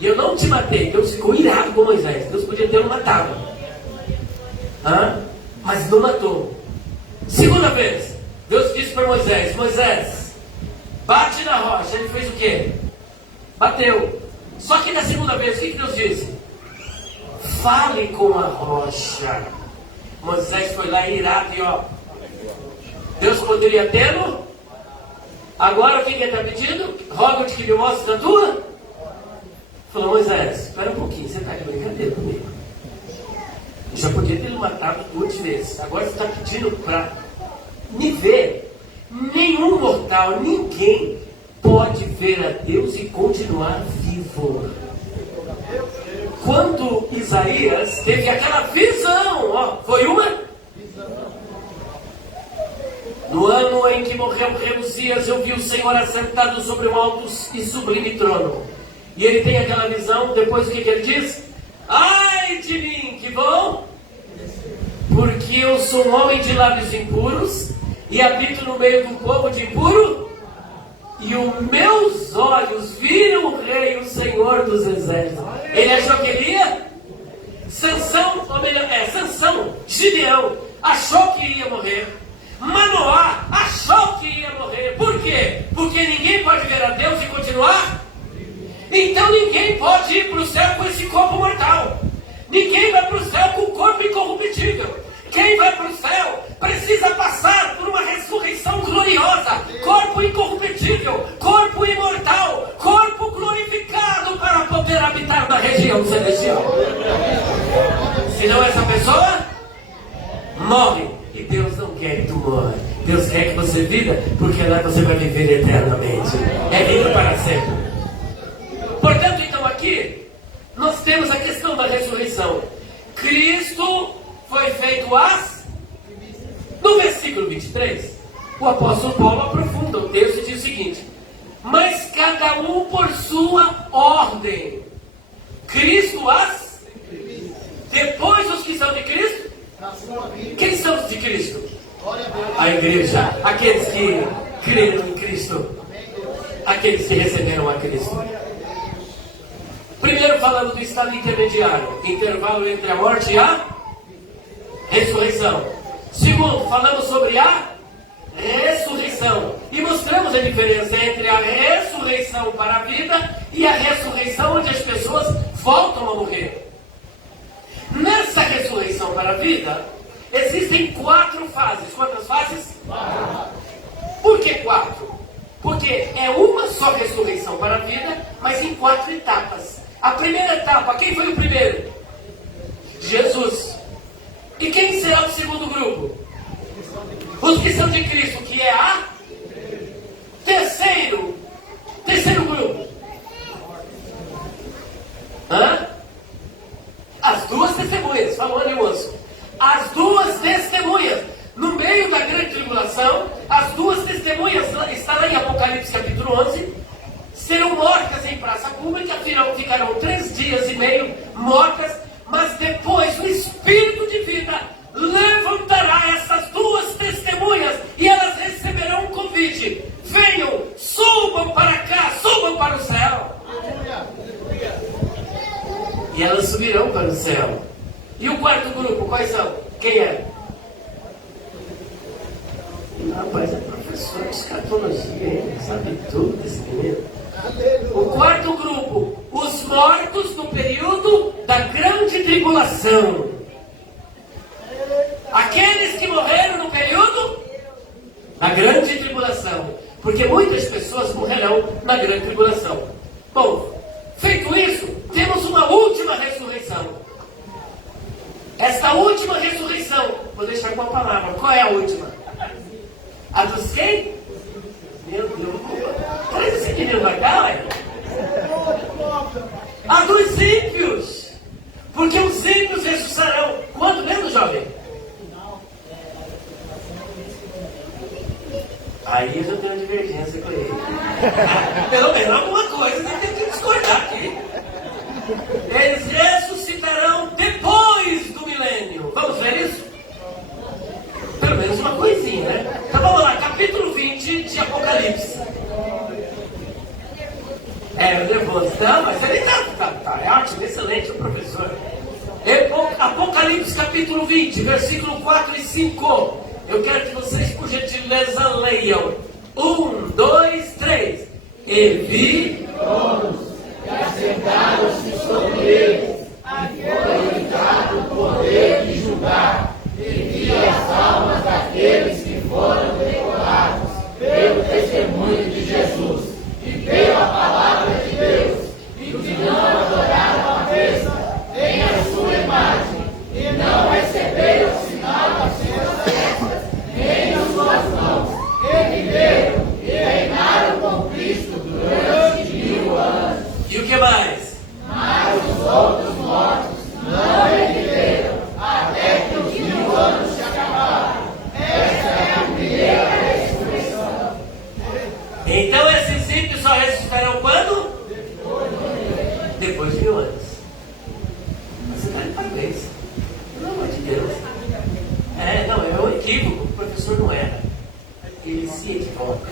E eu não te matei. Deus ficou irado com Moisés. Deus podia ter matado. Mas não matou. Segunda vez, Deus disse para Moisés: Moisés, bate na rocha. Ele fez o quê? Bateu. Só que na segunda vez, o que Deus disse? Fale com a rocha. Moisés foi lá irado e ó. Deus poderia tê-lo. Agora o que ele está pedindo? Rogo-te que me mostres a tua. Falou: Moisés, espera um pouquinho, você está de brincadeira comigo. Eu já podia ter matado 2 vezes. Agora você está pedindo para me ver. Nenhum mortal, ninguém pode ver a Deus e continuar vivo. Quando Isaías teve aquela visão, ó, foi uma? No ano em que morreu Uzias, eu vi o Senhor assentado sobre um alto e sublime trono. E ele tem aquela visão. Depois o que ele diz? Ai de mim, que bom, porque eu sou um homem de lábios impuros e habito no meio do povo de impuro, e os meus olhos viram o Rei, o Senhor dos Exércitos. Ele achou que ele ia? Sansão, ou melhor, Sansão, Gideão, achou que ia morrer. Manoá achou que ia morrer. Por quê? Porque ninguém pode ver a Deus céu com esse corpo mortal. Ninguém vai para o céu com o corpo incorruptível. Quem vai para o céu precisa passar por uma ressurreição gloriosa. Corpo incorruptível, corpo imortal, corpo glorificado para poder habitar na região celestial. Senão essa pessoa morre. E Deus não quer que tu morra. Deus quer que você viva, porque lá você vai viver eternamente. É vida para sempre. Portanto, então aqui nós temos a questão da ressurreição. Cristo foi feito no versículo 23, o apóstolo Paulo aprofunda o texto e diz o seguinte: mas cada um por sua ordem. Cristo depois os que são de Cristo. Quem são os de Cristo? A igreja, aqueles que creram em Cristo, aqueles que receberam a Cristo. Primeiro falando do estado intermediário, intervalo entre a morte e a ressurreição. Segundo, falamos sobre a ressurreição. E mostramos a diferença entre a ressurreição para a vida e a ressurreição onde as pessoas voltam a morrer. Nessa ressurreição para a vida, existem 4 fases. Quantas fases? 4. Por que 4? Porque é uma só ressurreição para a vida, mas em 4 etapas. A primeira etapa, quem foi o primeiro? Jesus. E quem será o segundo grupo? Os que são de Cristo, que é a terceiro grupo. As 2 testemunhas, falou ali, moço. As 2 testemunhas. No meio da grande tribulação, as 2 testemunhas, está lá em Apocalipse capítulo 11, serão mortas em praça pública, ficarão 3 dias e meio mortas, mas depois o Espírito de vida levantará essas 2 testemunhas e elas receberão um convite: venham, subam para cá, subam para o céu. E elas subirão para o céu. E o 4º grupo, quais são? Quem é? Rapaz, é professor de escatologia, hein? Sabe tudo desse menino. O 4º grupo, os mortos no período da grande tribulação. Aqueles que morreram no período da grande tribulação. Porque muitas pessoas morrerão na grande tribulação. Bom, feito isso, temos uma última ressurreição. Esta última ressurreição, vou deixar com a palavra. Qual é a última? A dos quem? Meu Deus, traz esse menino pra cá, ué. A dos ímpios. Porque os ímpios ressuscitarão. Quando mesmo, jovem? Aí eu já tenho uma divergência com ele. Pelo menos alguma coisa você tem que discordar aqui. Eles ressuscitarão depois do milênio. Vamos ver isso? Pelo menos uma coisinha, né? Então vamos lá, capítulo 20 de Apocalipse. Eu nervoso. Não, mas ele tá ótimo, excelente o professor. Apocalipse capítulo 20, versículo 4 e 5. Eu quero que vocês, por gentileza, leiam. 1, 2, 3. E vi tronos, e assentaram-se sobre eles, e foi dado o poder de julgar, e vi as almas daqueles que foram degorados pelo testemunho de Jesus e pela palavra de Deus, e que não adoraram a besta, nem a sua imagem, e não receberam o sinal das suas testas, nem nas suas mãos, e viveram e reinaram com Cristo durante 1000 anos. E o que mais? Mas os outros mortos não reviveram, até que os 1000 anos se acabaram. Esta é a primeira ressurreição. Então esses ímpios só ressuscitarão quando? Depois de 1000 anos. Você está de parabéns. Pelo amor de Deus. Não, é um equívoco. O professor não erra. Ele se equivoca.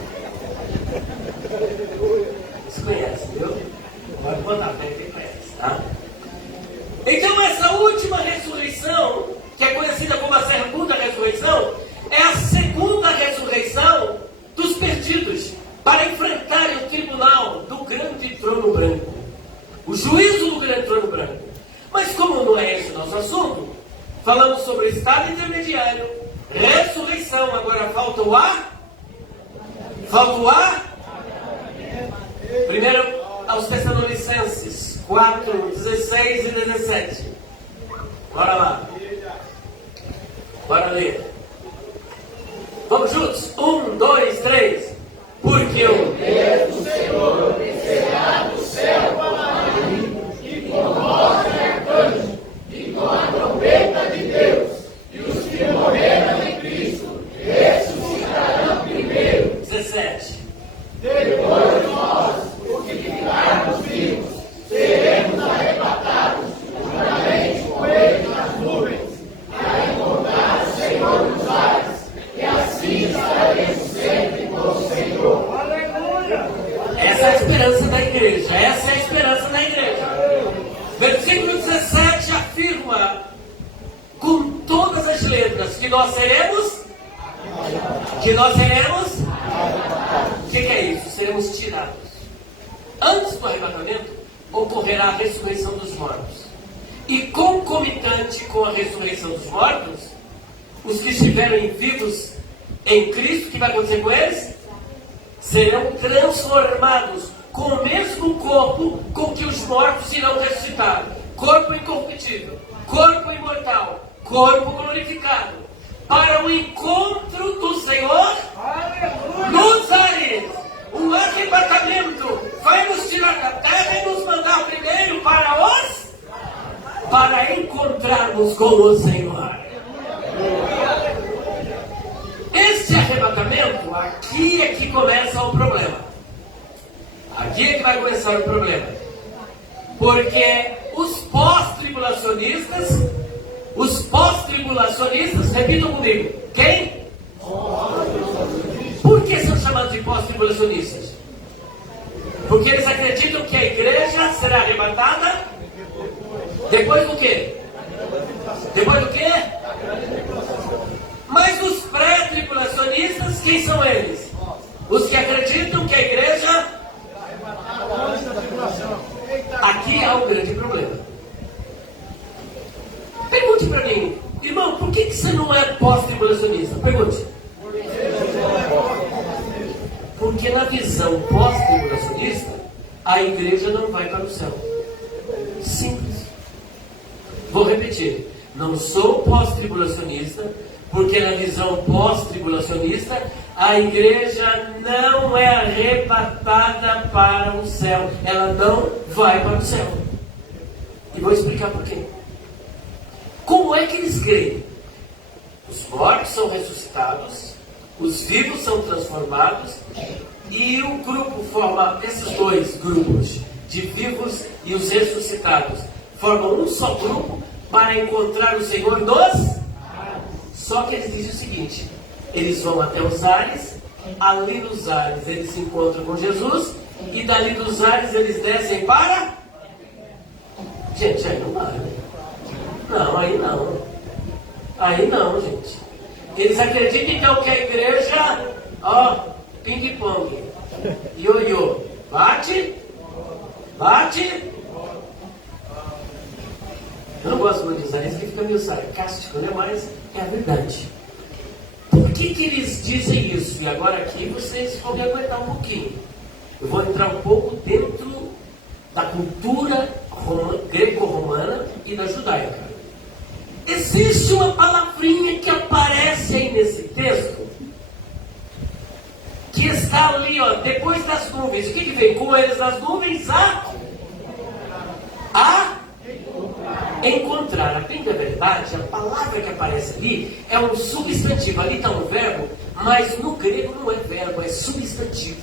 Você conhece, viu? Pode botar fé que conhece, tá? Então essa última ressurreição, que é conhecida como a segunda ressurreição, é a segunda ressurreição dos perdidos, para enfrentarem o tribunal do grande trono branco. O juízo do grande trono Falamos sobre o estado intermediário, ressurreição. Agora falta o A. Primeiro aos Tessalonicenses 4, 16 e 17. Bora lá. Bora ler. Vamos juntos? 1, 2, 3. Porque o Deus do Senhor descerá do céu com a maligno e com voz de arcanjo e com a trombeta de Deus. E os que morreram em Cristo ressuscitarão primeiro. 17. Depois de nós, os que ficarmos vivos, seremos arrebatados juntamente com eles nas nuvens, para encontrar o Senhor nos ares, e assim estaremos sempre com o Senhor. Essa é a esperança da igreja. Essa é a esperança da igreja. Versículo 17 afirma com todas as letras que nós seremos. O que é isso? Seremos tirados. Antes do arrebatamento, ocorrerá a ressurreição dos mortos. E concomitante com a ressurreição dos mortos, os que estiverem vivos em Cristo, o que vai acontecer com eles? Serão transformados com o mesmo corpo com que os mortos irão ressuscitar. Corpo incorruptível, corpo imortal, corpo glorificado, para o encontro do Senhor nos ares. O arrebatamento vai nos tirar da terra e nos mandar primeiro para encontrarmos com o Senhor. Este arrebatamento, aqui é que começa o problema. Aqui é que vai começar o problema. Porque os pós-tribulacionistas, repitam comigo, quem? Por que são chamados de pós-tribulacionistas? Porque eles acreditam que a igreja será arrebatada depois do quê? Depois do quê? Mas os pré-tribulacionistas, quem são eles? Os que acreditam que a igreja... Aqui há um grande problema. Pergunte para mim, irmão, por que você não é pós-tribulacionista? Pergunte. Porque na visão pós-tribulacionista, a igreja não vai para o céu. Simples. Vou repetir. Não sou pós-tribulacionista, porque na visão pós-tribulacionista, a igreja não é arrebatada para o céu. Ela não vai para o céu. E vou explicar por quê. Como é que eles creem? Os mortos são ressuscitados, os vivos são transformados, e o grupo forma, esses dois grupos, de vivos e os ressuscitados, formam um só grupo para encontrar o Senhor nos... Só que eles dizem o seguinte: eles vão até os ares, ali nos ares eles se encontram com Jesus, e dali dos ares eles descem para... Gente, aí não vai, né? Não, aí não. Aí não, gente. Eles acreditam então que a igreja, ping-pong, ioiô, bate. Eu não gosto muito de usar isso, que fica meio sarcástico, né? Mas é a verdade. Por que eles dizem isso? E agora aqui vocês vão me aguentar um pouquinho. Eu vou entrar um pouco dentro da cultura greco-romana e da judaica. Existe uma palavrinha que aparece aí nesse texto, que está ali, depois das nuvens. O que vem com eles nas nuvens? Encontrar. A bem da verdade, a palavra que aparece ali é um substantivo. Ali está um verbo, mas no grego não é verbo, é substantivo.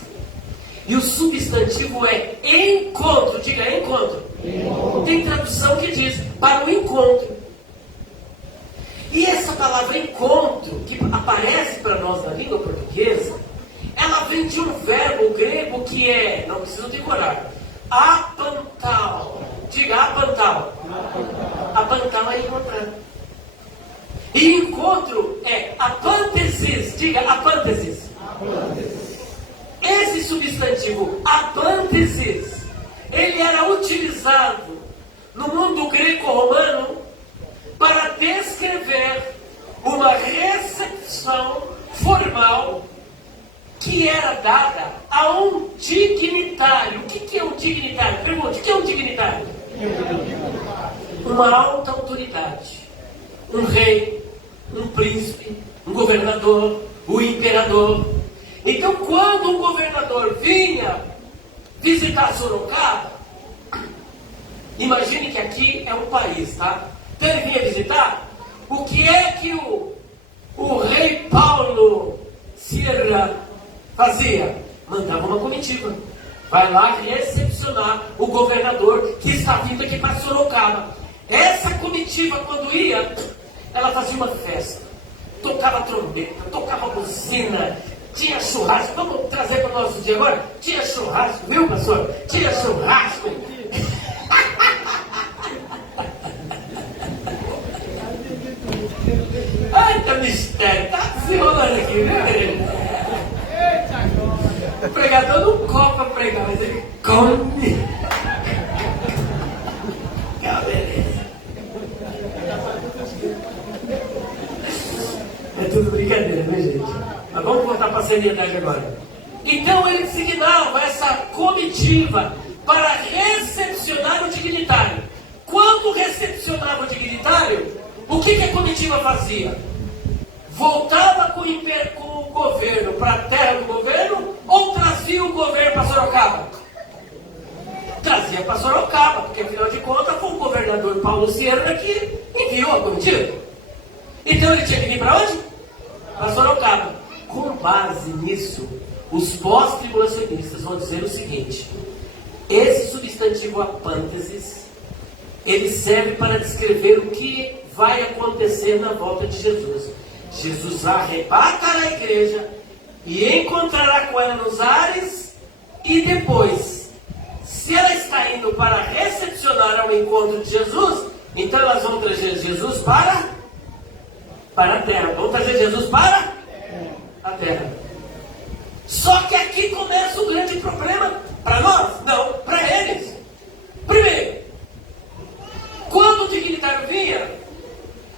E o substantivo é encontro. Diga encontro. Tem tradução que diz para o encontro. E essa palavra encontro, que aparece para nós na língua portuguesa, ela vem de um verbo grego que é, não preciso decorar, apantal. Diga apantal. Apantal é encontrar. E encontro é apântesis. Diga apântesis. Esse substantivo apântesis, ele era utilizado no mundo greco-romano para descrever uma recepção formal que era dada a um dignitário. O que é um dignitário? Pergunte, o que é um dignitário? Uma alta autoridade. Um rei, um príncipe, um governador, o imperador. Então, quando um governador vinha visitar Sorocaba, imagine que aqui é um país, tá? Então ele vinha visitar. O que é que o rei Paulo Sierra fazia? Mandava uma comitiva. Vai lá recepcionar o governador que está vindo aqui para Sorocaba. Essa comitiva, quando ia, ela fazia uma festa. Tocava trombeta, tocava buzina, tinha churrasco. Vamos trazer para o nosso dia agora? Tinha churrasco, viu, pastor? Tinha churrasco. Ai, tá mistério, tá se enrolando aqui, viu, querido? O pregador não come para pregar, mas ele come. É tudo brincadeira, né, gente? Mas vamos voltar para a seriedade agora. Então ele designava essa comitiva para recepcionar o dignitário. Quando recepcionava o dignitário, o que a comitiva fazia? Voltava com o governo para a terra do governo ou trazia o governo para Sorocaba? Trazia para Sorocaba, porque afinal de contas foi o governador Paulo Sierra que enviou a comitiva. Então ele tinha que vir para onde? Para Sorocaba. Com base nisso, os pós-tribulacionistas vão dizer o seguinte: esse substantivo apânteses, ele serve para descrever o que vai acontecer na volta de Jesus. Jesus arrebatará a igreja e encontrará com ela nos ares, e depois, se ela está indo para recepcionar ao encontro de Jesus, então elas vão trazer Jesus para a terra. Vão trazer Jesus para a terra. Só que aqui começa o grande problema. Para nós? Não, para eles. Primeiro, quando o dignitário vinha,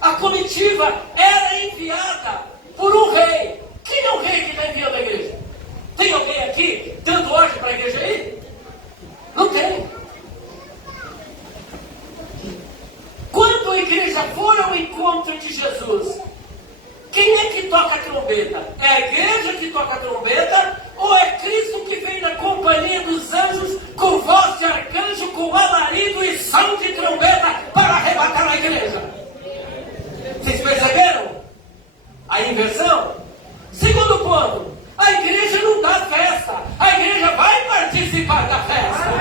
a comitiva era enviada por um rei. Quem é o rei que está enviando a igreja? Tem alguém aqui dando ordem para a igreja aí? Não tem. Quando a igreja for ao encontro de Jesus, quem é que toca a trombeta? É a igreja que toca a trombeta? Ou é Cristo que vem na companhia dos anjos com voz de arcanjo, com alarido e som de trombeta para arrebatar a igreja? Vocês perceberam a inversão? Segundo ponto, a igreja não dá festa, a igreja vai participar da festa.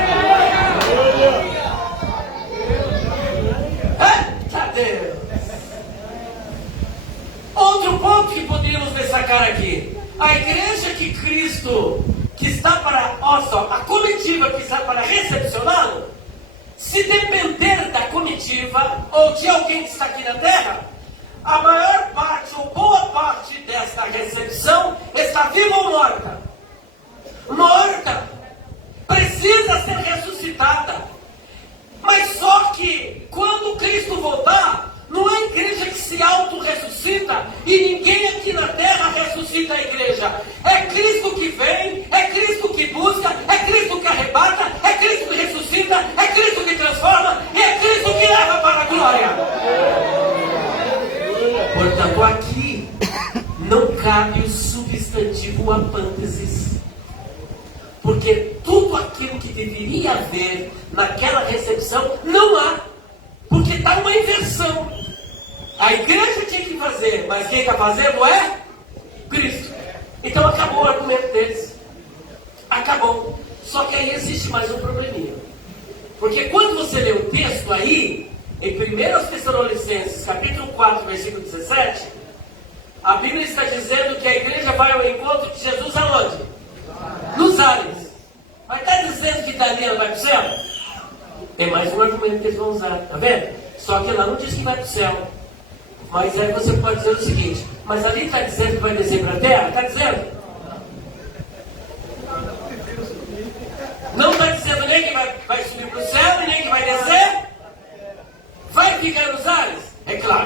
Eita Deus! Outro ponto que poderíamos destacar aqui: a igreja que Cristo, que está para, olha só, a comitiva que está para recepcioná-lo, se depender da comitiva ou de alguém que está aqui na terra, a maior parte ou boa parte desta recepção está viva ou morta? Morta. Precisa ser ressuscitada. Mas só que quando Cristo voltar, não é a igreja que se auto-ressuscita e ninguém aqui na terra ressuscita a igreja. É Cristo que vem, é Cristo que busca, é Cristo que arrebata, é Cristo que ressuscita, é Cristo que transforma e é Cristo que leva para a glória. Portanto, aqui não cabe o substantivo apânteses, porque tudo aquilo que deveria haver naquela recepção não há, porque está uma inversão. A igreja tinha que fazer, mas quem está fazendo é Cristo. Então acabou o argumento deles. Acabou. Só que aí existe mais um probleminha, porque quando você lê o texto aí, em 1 Tessalonicenses, capítulo 4, versículo 17, a Bíblia está dizendo que a igreja vai ao encontro de Jesus aonde? Nos ares. Mas está dizendo que dali ela vai para o céu? Tem mais um argumento que eles vão usar, tá vendo? Só que lá não diz que vai para o céu. Mas aí você pode dizer o seguinte: mas ali está dizendo que vai descer para a terra? Está dizendo? Não está dizendo nem que vai subir para o céu e nem que vai descer? Vai ficar nos ares? É claro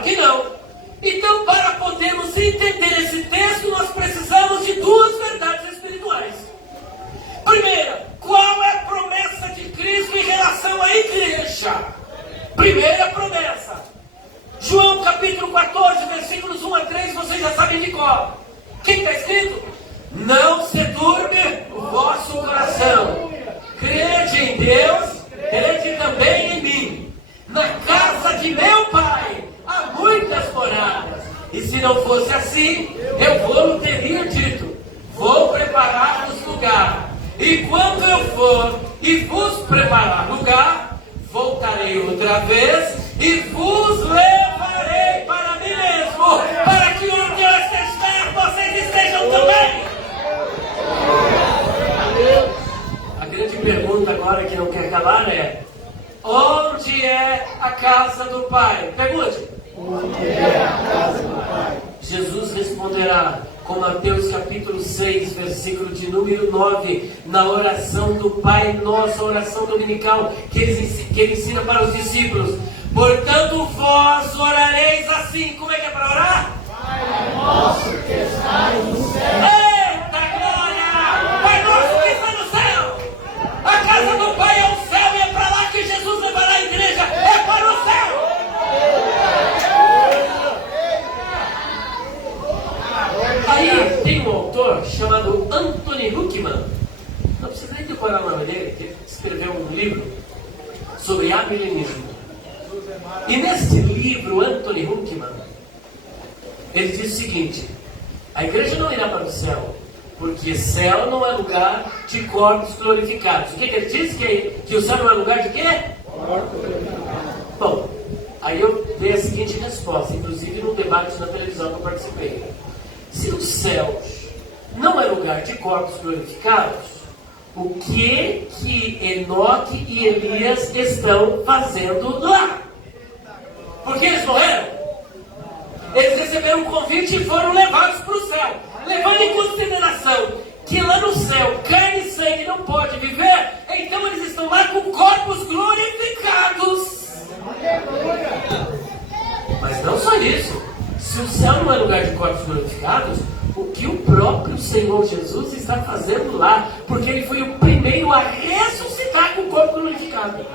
em Deus, crede também em mim. Na casa de meu Pai há muitas moradas. E se não fosse assim, eu vou teria dito: vou preparar-vos lugar. E quando eu for e vos preparar lugar, voltarei outra vez e vos levarei para mim mesmo, para que onde eu estiver, vocês estejam também. A grande pergunta agora que não quer calar é: onde é a casa do Pai? Pergunte. Onde é a casa do Pai? Jesus responderá com Mateus capítulo 6, versículo de número 9, na oração do Pai Nosso, a oração dominical que ele ensina para os discípulos. Portanto, vós orareis assim. Como é que é para orar? Pai nosso que estás no céu. Eita glória! Pai Nosso que está no céu! A casa do Pai é o céu e é para lá que Jesus levará a igreja. É para o céu! Aí tem um autor chamado Anthony Huckman. Não precisa nem decorar o nome dele, que escreveu um livro sobre amilenismo. E nesse livro, Anthony Huckman, ele diz o seguinte: a igreja não irá para o céu, porque céu não é lugar de corpos glorificados. O que ele diz? Que o céu não é lugar de quê? Bom, aí eu dei a seguinte resposta, inclusive num debate na televisão que eu participei. Se os céus não é lugar de corpos glorificados, o que Enoque e Elias estão fazendo lá? Porque eles morreram? Eles receberam um convite e foram levados para o céu. Levando em consideração que lá no céu carne e sangue não pode viver, então eles estão lá com corpos glorificados. Mas não só isso. Se o céu não é lugar de corpos glorificados, o que o próprio Senhor Jesus está fazendo lá? Porque ele foi o primeiro a ressuscitar com o corpo glorificado.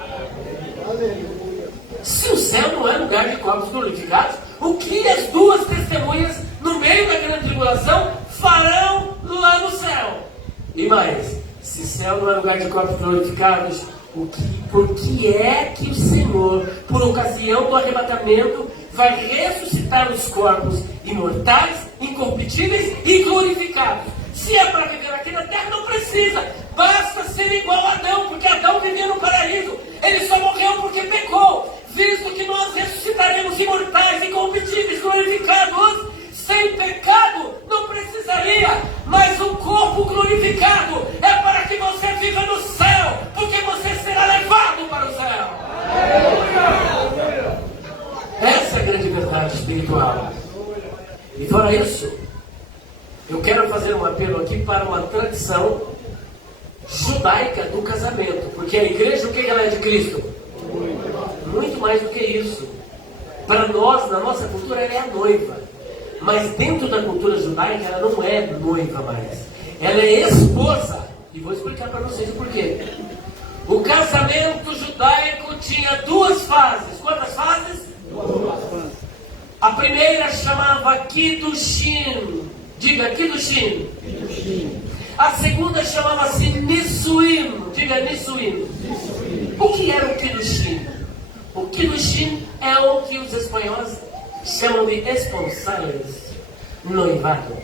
Se o céu não é lugar de corpos glorificados, o que as duas testemunhas no meio da grande tribulação farão lá no céu? E mais, se o céu não é lugar de corpos glorificados, por que é que o Senhor, por ocasião do arrebatamento, vai ressuscitar os corpos imortais, incorruptíveis e glorificados? Se é para viver aqui na terra, não precisa. Basta ser igual a Adão, porque Adão vivia no paraíso. Ele só morreu porque pecou. Visto que nós ressuscitaremos imortais, incorruptíveis, glorificados, sem pecado, não precisaria. Mas o corpo glorificado é para que você viva no céu, porque você será levado para o céu. Essa é a grande verdade espiritual. E fora isso, eu quero fazer um apelo aqui para uma tradição judaica do casamento. Porque a igreja, o que ela é de Cristo? Muito mais do que isso. Para nós, na nossa cultura, ela é a noiva. Mas dentro da cultura judaica, ela não é noiva mais. Ela é esposa. E vou explicar para vocês o porquê. O casamento judaico tinha duas fases. Quantas fases? A primeira chamava Kiddushin. Diga Kiddushin. A segunda chamava-se Nisuim. Diga Nisuim. O que era o Kiddushin? O Kiddushin é o que os espanhóis chamam de esponsales, noivado.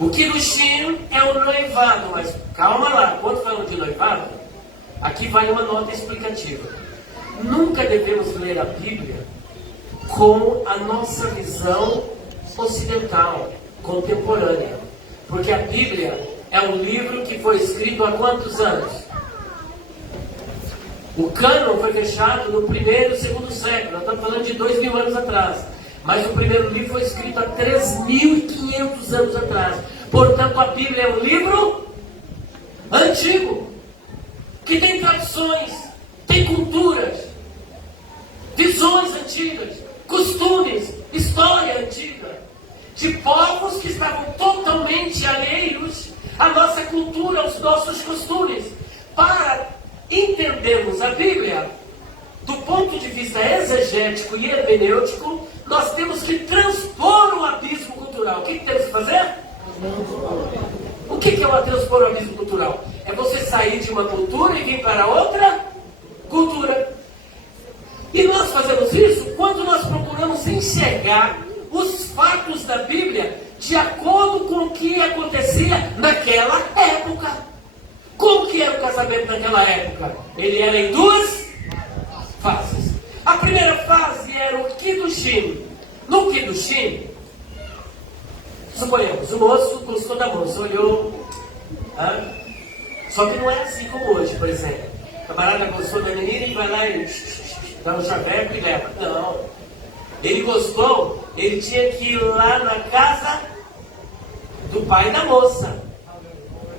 O Kiddushin é o noivado, mas calma lá, quando falamos de noivado, aqui vai uma nota explicativa. Nunca devemos ler a Bíblia com a nossa visão ocidental, contemporânea. Porque a Bíblia é um livro que foi escrito há quantos anos? O cânon foi fechado no primeiro e segundo século. Nós estamos falando de 2000 anos atrás. Mas o primeiro livro foi escrito há 3.500 anos atrás. Portanto, a Bíblia é um livro antigo, que tem tradições, tem culturas, visões antigas, costumes, história antiga, de povos que estavam totalmente alheios à nossa cultura, aos nossos costumes. Para entendermos a Bíblia do ponto de vista exegético e hermenêutico, nós temos que transpor o abismo cultural. O que temos que fazer? O que é o transpor o abismo cultural? É É você sair de uma cultura e vir para outra cultura. E nós fazemos isso quando nós procuramos enxergar os fatos da Bíblia de acordo com o que acontecia naquela época. Como que era o casamento naquela época? Ele era em duas fases. A primeira fase era o Kiddushim. No Kiddushim, suponhamos, o moço gostou da moça, olhou. Só que não é assim como hoje, por exemplo. O camarada gostou da menina e vai lá e dá um chaveco e leva. Não. Ele gostou, ele tinha que ir lá na casa do pai da moça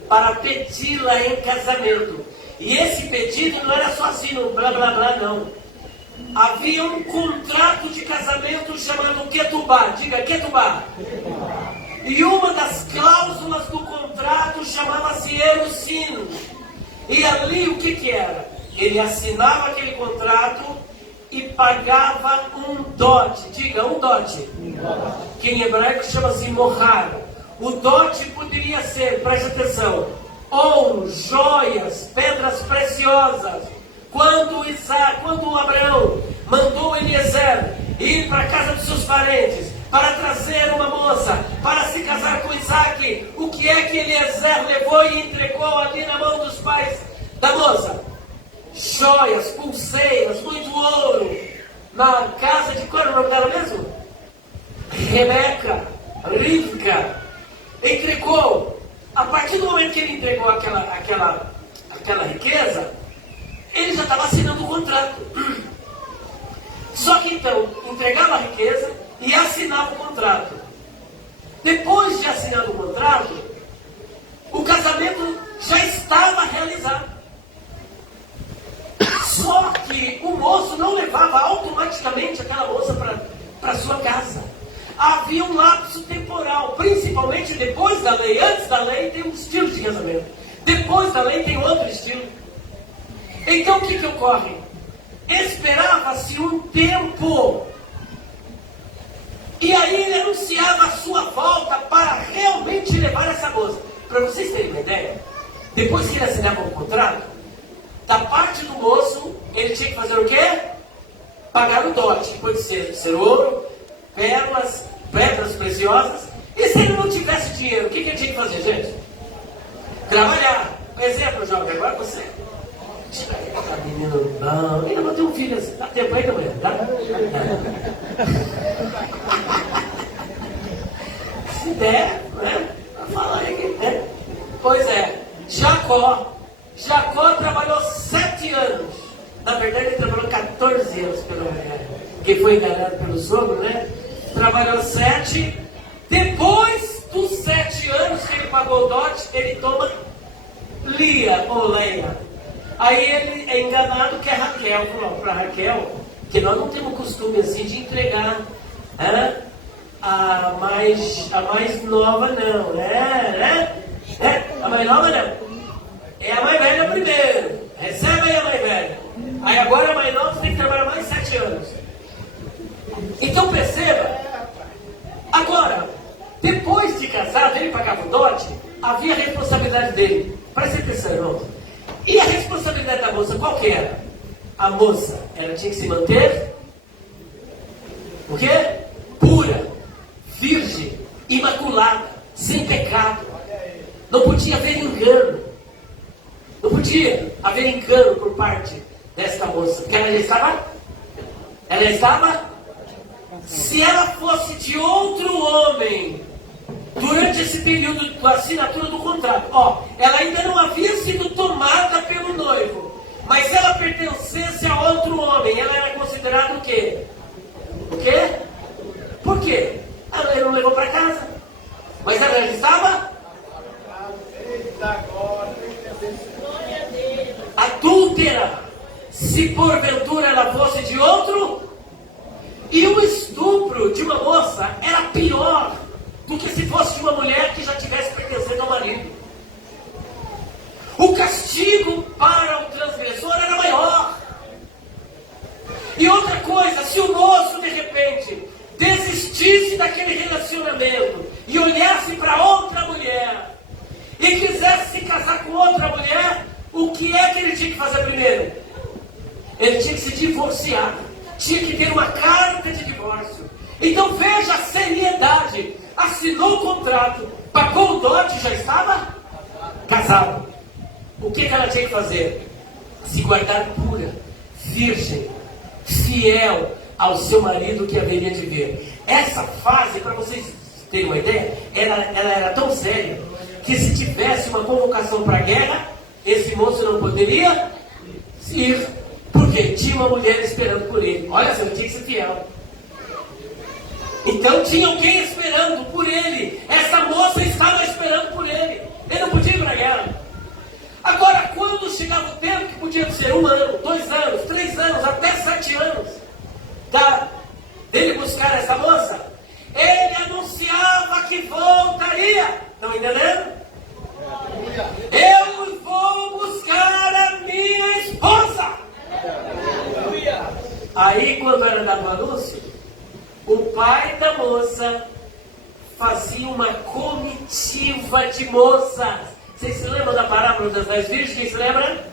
para pedi-la em casamento. E esse pedido não era só assim, no blá blá blá, não. Havia um contrato de casamento chamado Ketubá. Diga, Ketubá. E uma das cláusulas do contrato chamava-se Erusin. E ali o que era? Ele assinava aquele contrato e pagava um dote. Diga, um dote. Que em hebraico chama-se mohar. O dote poderia ser, preste atenção, ouro, joias, pedras preciosas. Quando Abraão mandou Eliezer ir para a casa dos seus parentes para trazer uma moça para se casar com Isaac, o que é que Eliezer levou e entregou ali na mão dos pais da moça? Joias, pulseiras, muito ouro. Na casa de qual era o nome dela mesmo? Rebeca, Rivka. Entregou. A partir do momento que ele entregou aquela riqueza, ele já estava assinando o contrato. Só que então, entregava a riqueza e assinava o contrato. Depois de assinar o contrato, o casamento já estava realizado. Só que o moço não levava automaticamente aquela moça para sua casa. Havia um lapso temporal, principalmente depois da lei. Antes da lei tem um estilo de casamento. Depois da lei tem outro estilo. Então o que ocorre? Esperava-se um tempo. E aí ele anunciava a sua volta para realmente levar essa moça. Para vocês terem uma ideia, depois que ele assinava o contrato, da parte do moço, ele tinha que fazer o quê? Pagar o dote. Pode ser ouro, pérolas, pedras preciosas. E se ele não tivesse dinheiro, o que ele tinha que fazer, gente? Trabalhar. Por exemplo, jovem, agora você... Tá menino bom. Ainda vou ter um filho assim. Dá tempo ainda, mulher? Dá? Se der, né? Fala aí que der. Pois é, Jacó trabalhou 7 anos. Na verdade, ele trabalhou 14 anos pela mulher. Que foi enganado pelo sogro, né? Trabalhou 7. Depois dos 7 anos que ele pagou o dote, ele toma Lia ou Leia. Aí ele é enganado que é Raquel. Falou para Raquel que nós não temos costume assim de entregar a mais nova, não. A mais nova não. É a mais velha primeiro. Recebe aí a mais velha. Aí agora a mais nova tem que trabalhar mais 7 anos. Então perceba. Agora, depois de casado, ele pagava o dote, havia a responsabilidade dele. Presta atenção, irmãos. E a responsabilidade da moça, qual que era? A moça, ela tinha que se manter o quê? Pura, virgem, imaculada, sem pecado. Não podia haver engano. Não podia haver engano por parte desta moça. Porque ela já estava. Se ela fosse de outro homem, durante esse período da assinatura do contrato, ela ainda não havia sido tomada pelo noivo, mas se ela pertencesse a outro homem, ela era considerada o quê? O quê? Por quê? Ela não levou para casa, mas ela já estava adúltera, se porventura ela fosse de outro. E o estupro de uma moça era pior do que se fosse de uma mulher que já tivesse pertencendo ao marido. O castigo para o transgressor era maior. E outra coisa, se o moço de repente desistisse daquele relacionamento e olhasse para outra mulher e quisesse se casar casar com outra mulher, o que é que ele tinha que fazer primeiro? Ele tinha que se divorciar. Tinha que ter uma carta de divórcio. Então veja a seriedade. Assinou o contrato, pagou o dote, já estava casado. O que ela tinha que fazer? Se guardar pura, virgem, fiel ao seu marido que haveria de ver. Essa fase, para vocês terem uma ideia, ela era tão séria que se tivesse uma convocação para a guerra, esse moço não poderia ir, porque tinha uma mulher esperando por ele. Olha, você não tinha que ser fiel. Então tinha alguém esperando por ele. Essa moça estava esperando por ele. Ele não podia ir para a guerra. Agora, quando chegava o tempo, que podia ser 1 ano, 2 anos, 3 anos, até 7 anos, dele buscar essa moça, ele anunciava que voltaria. Estão entendendo? Eu vou buscar a minha esposa. Aí, quando era dado o anúncio, o pai da moça fazia uma comitiva de moças. Vocês se lembram da parábola das 10 virgens? Quem se lembra?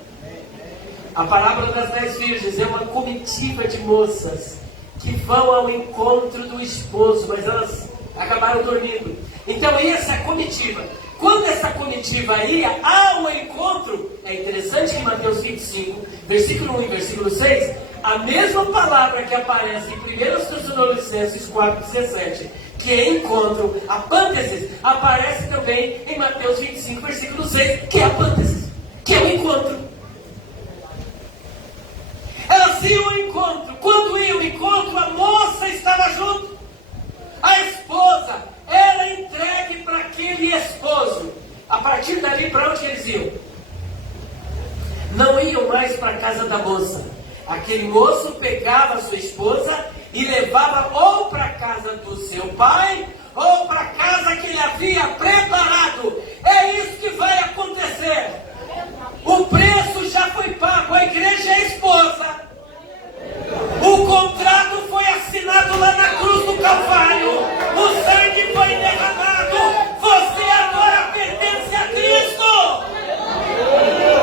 A parábola das 10 virgens é uma comitiva de moças que vão ao encontro do esposo, mas elas acabaram dormindo. Então ia essa comitiva. Quando essa comitiva ia ao encontro, é interessante que em Mateus 25, versículo 1 e versículo 6, a mesma palavra que aparece em 1 Tessalonicenses 4,17, que é encontro, a pântesis, aparece também em Mateus 25, versículo 6, que é a pântesis, que é o encontro. Elas iam ao encontro. Quando iam ao encontro, a moça estava junto. A esposa era entregue para aquele esposo. A partir dali, para onde eles iam? Não iam mais para a casa da moça. Aquele moço pegava a sua esposa e levava ou para a casa do seu pai, ou para a casa que ele havia preparado. É isso que vai acontecer. O preço já foi pago, a igreja é a esposa. O contrato foi assinado lá na cruz do Calvário. O sangue foi derramado. Você agora pertence a Cristo.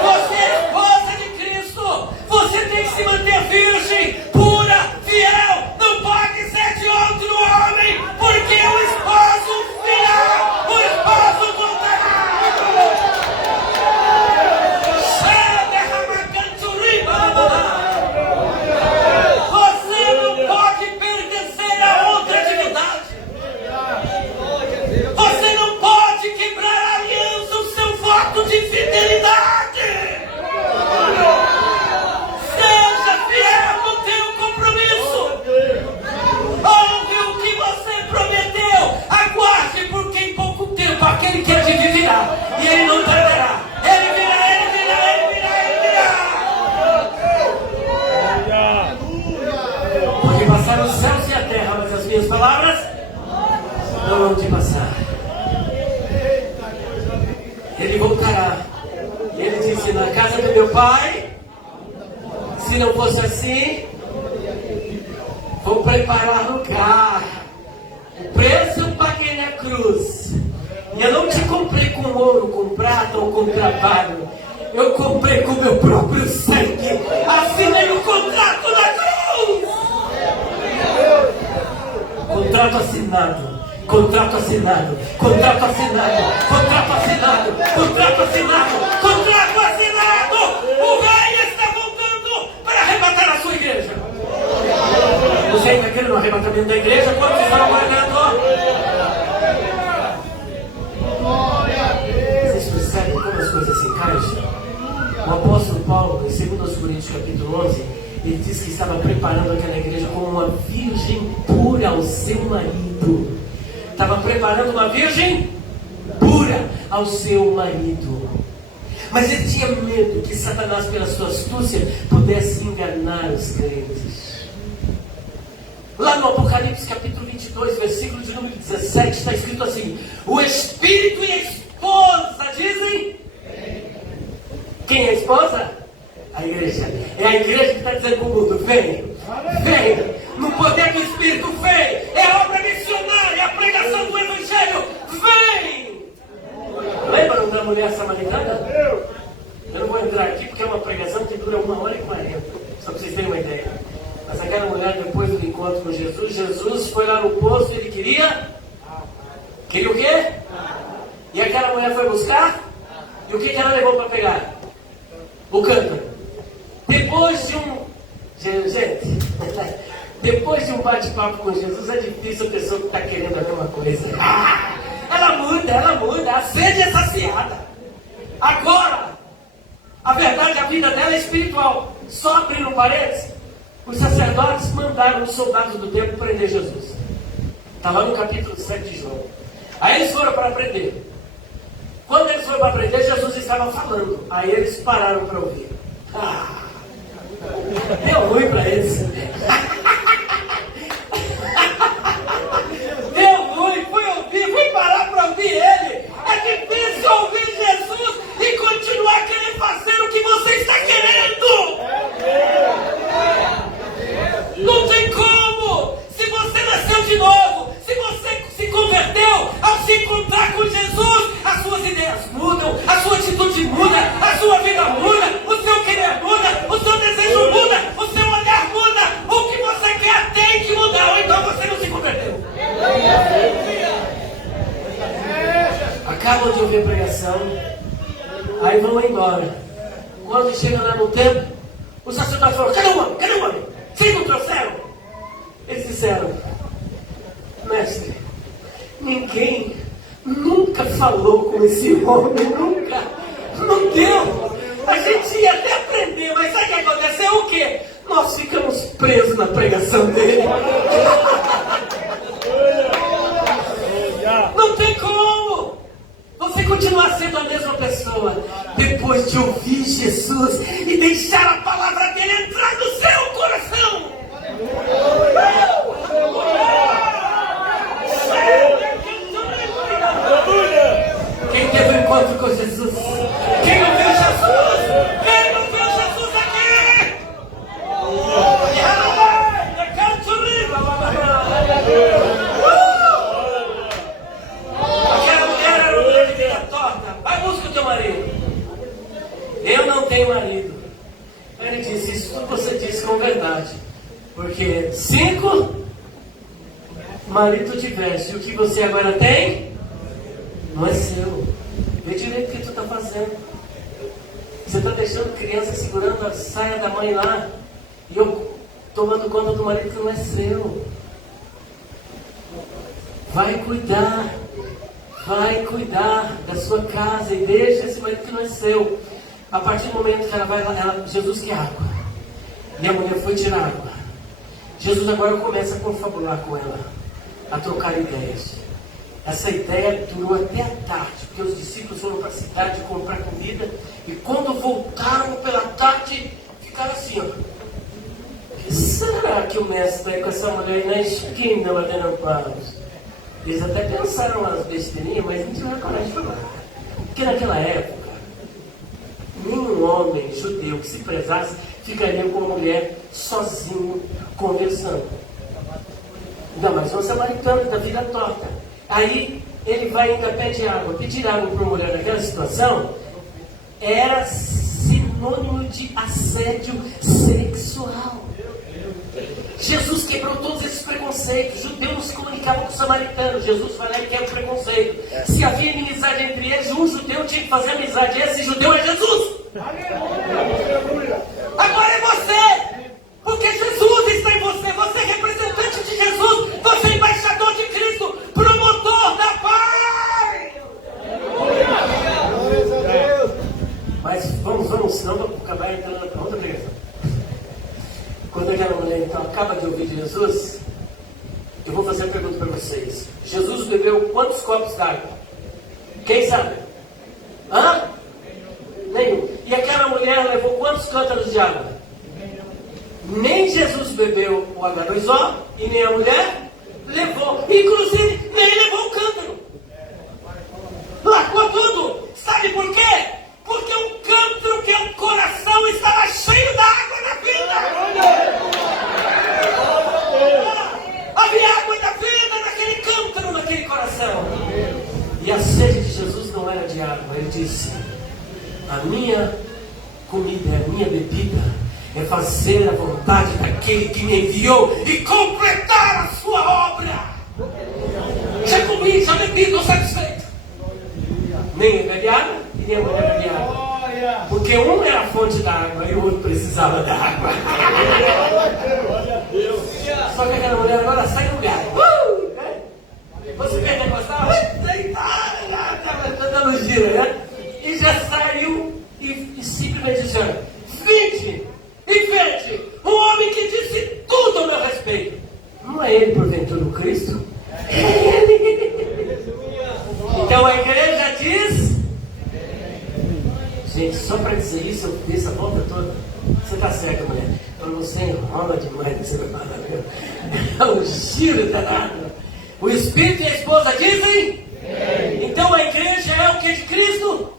Você é esposa de Cristo. Você tem que se manter virgem, pura, fiel. Não pode ser de outro homem, porque o esposo virá, o esposo voltará. Você não pode pertencer a outra divindade. Você não pode quebrar a aliança, o seu voto de fidelidade. Seja fiel no teu compromisso. Ouve o que você prometeu. Aguarde, porque em pouco tempo aquele que é de vir virá. E ele não tardará. Ele virá, ele virá, ele virá, ele virá. Porque passaram os céus e a terra, mas as minhas palavras não vão te passar. Ele voltará. Ele disse: na casa do meu pai, se não fosse assim, vou preparar lugar. O preço eu paguei na cruz. E eu não te comprei com ouro, com prata ou com trabalho. Eu comprei com meu próprio sangue. Assinei o contrato na cruz. Contrato assinado. Contrato assinado. Contrato assinado. Contrato assinado. Contrato assinado. Contrato assinado. O rei está voltando para arrebatar a sua igreja. Você ainda quer no arrebatamento da igreja? Quantos estão aguardando? Vocês percebem como as coisas se encaixam? O apóstolo Paulo, em 2 Coríntios capítulo 11, ele diz que estava preparando aquela igreja como uma virgem pura ao seu marido. Estava preparando uma virgem pura ao seu marido. Mas ele tinha medo que Satanás, pela sua astúcia, pudesse enganar os crentes. Lá no Apocalipse capítulo 22, versículo de número 17, está escrito assim: o Espírito e a esposa dizem. Quem é a esposa? A igreja. É a igreja que está dizendo para o mundo: vem, vem, no poder do Espírito, vem. É a obra missionária, a pregação do Evangelho, vem. Lembram da mulher samaritana? entrar aqui porque é uma pregação que dura 1h40, só para vocês terem uma ideia. Mas aquela mulher, depois do encontro com Jesus, Jesus foi lá no poço e ele queria o quê? E aquela mulher foi buscar? E o que ela levou para pegar? O cântaro. Depois de gente, depois de um bate-papo com Jesus, é difícil a pessoa que está querendo a mesma coisa. Ela muda, a sede é saciada. Agora, a verdade, a vida dela é espiritual. Só abrindo parênteses, os sacerdotes mandaram os soldados do templo prender Jesus. Está lá no capítulo 7 de João. Aí eles foram para prender. Quando eles foram para prender, Jesus estava falando. Aí eles pararam para ouvir. Deu ruim para eles. Deu ruim, fui parar para ouvir ele. É difícil ouvir Jesus e continuar querendo fazer o que você está querendo. Não tem como. Se você nasceu de novo, se você se converteu, ao se encontrar com Jesus, as suas ideias mudam, a sua atitude muda, a sua vida muda, o seu querer muda, o seu desejo muda, o seu olhar muda. O que você quer tem que mudar, ou então você não se converteu. Acabam de ouvir a pregação, aí vão embora. Quando chega lá no templo, os sacerdotes falaram: cadê o homem? Vocês não trouxeram? Eles disseram: mestre, ninguém nunca falou com esse homem, nunca. Não deu. A gente ia até aprender, mas sabe o que aconteceu? O quê? Nós ficamos presos na pregação dele. Não tem como você continuar sendo a mesma pessoa depois de ouvir Jesus e deixar a palavra dele entrar no seu coração. Quem teve um encontro com Jesus? Quem não viu Jesus? Quem não viu Jesus aqui? Aquela mulher era uma mulher de vida torta. Vai buscar o teu marido. Eu não tenho marido. Ele disse: isso tudo você disse com verdade. Porque 5 marido tiveste, e o que você agora tem não é seu. Vê direito o que tu está fazendo. Você está deixando criança segurando a saia da mãe lá, e eu tomando conta do marido que não é seu. Vai cuidar da sua casa e deixa esse marido que não é seu. A partir do momento que ela vai lá, Jesus quer água, e a mulher foi tirar água. Jesus agora começa a confabular com ela, a trocar ideias. Essa ideia durou até a tarde, porque os discípulos foram para a cidade comprar comida, e quando voltaram pela tarde, ficaram assim, ó: será que o mestre está aí com essa mulher aí na esquina batendo paus? Eles até pensaram umas besteirinhas, mas não tiveram coragem de falar. Porque naquela época, nenhum homem judeu que se prezasse ficaria com uma mulher sozinho conversando. Ainda mais um samaritano da vida torta. Aí ele vai ainda pede água. Pedir água para uma mulher naquela situação era sinônimo de assédio sexual. Jesus quebrou todos esses preconceitos. Judeus não se comunicavam com os samaritanos. Jesus foi lá e quebra o preconceito. Se havia inimizade entre eles, um judeu tinha que fazer amizade. Esse judeu é Jesus. Agora é você. Porque Jesus está em você. Você é representante de Jesus. Você é embaixador de Cristo. Promotor da paz. Mas vamos, senão vamos acabar entrando na outra pregação. Quando aquela mulher então acaba de ouvir Jesus, eu vou fazer a pergunta para vocês. Jesus bebeu quantos copos d'água? Quem sabe? Nenhum. E aquela mulher levou quantos cântaros de água? Nem Jesus bebeu o H2O e nem a mulher levou. Inclusive, nem levou o cântaro. Largou tudo. Sabe por quê? Porque o cântaro, que é o coração, estava cheio da água da vida. Havia água da vida naquele cântaro, naquele coração. E a sede de Jesus não era de água. Ele disse: a minha é fazer a vontade daquele que me enviou e completar a sua obra. Já comi, já bebi, estou satisfeito. Nem bebe água e nem a mulher bebe água. Porque um era a fonte da água e o outro precisava da água. Só que aquela mulher agora sai do lugar. Você pentecostal? Está dando giro, né? E já saiu e simplesmente disse: vinde em frente, um homem que disse tudo ao meu respeito. Não é ele, porventura, o Cristo? Então a igreja diz. Gente, só para dizer isso, eu fiz essa volta toda. Você está certa, mulher. Quando você enrola demais, você vai falar, meu. É um giro danado. O Espírito e a esposa dizem? Então a igreja é o que de Cristo?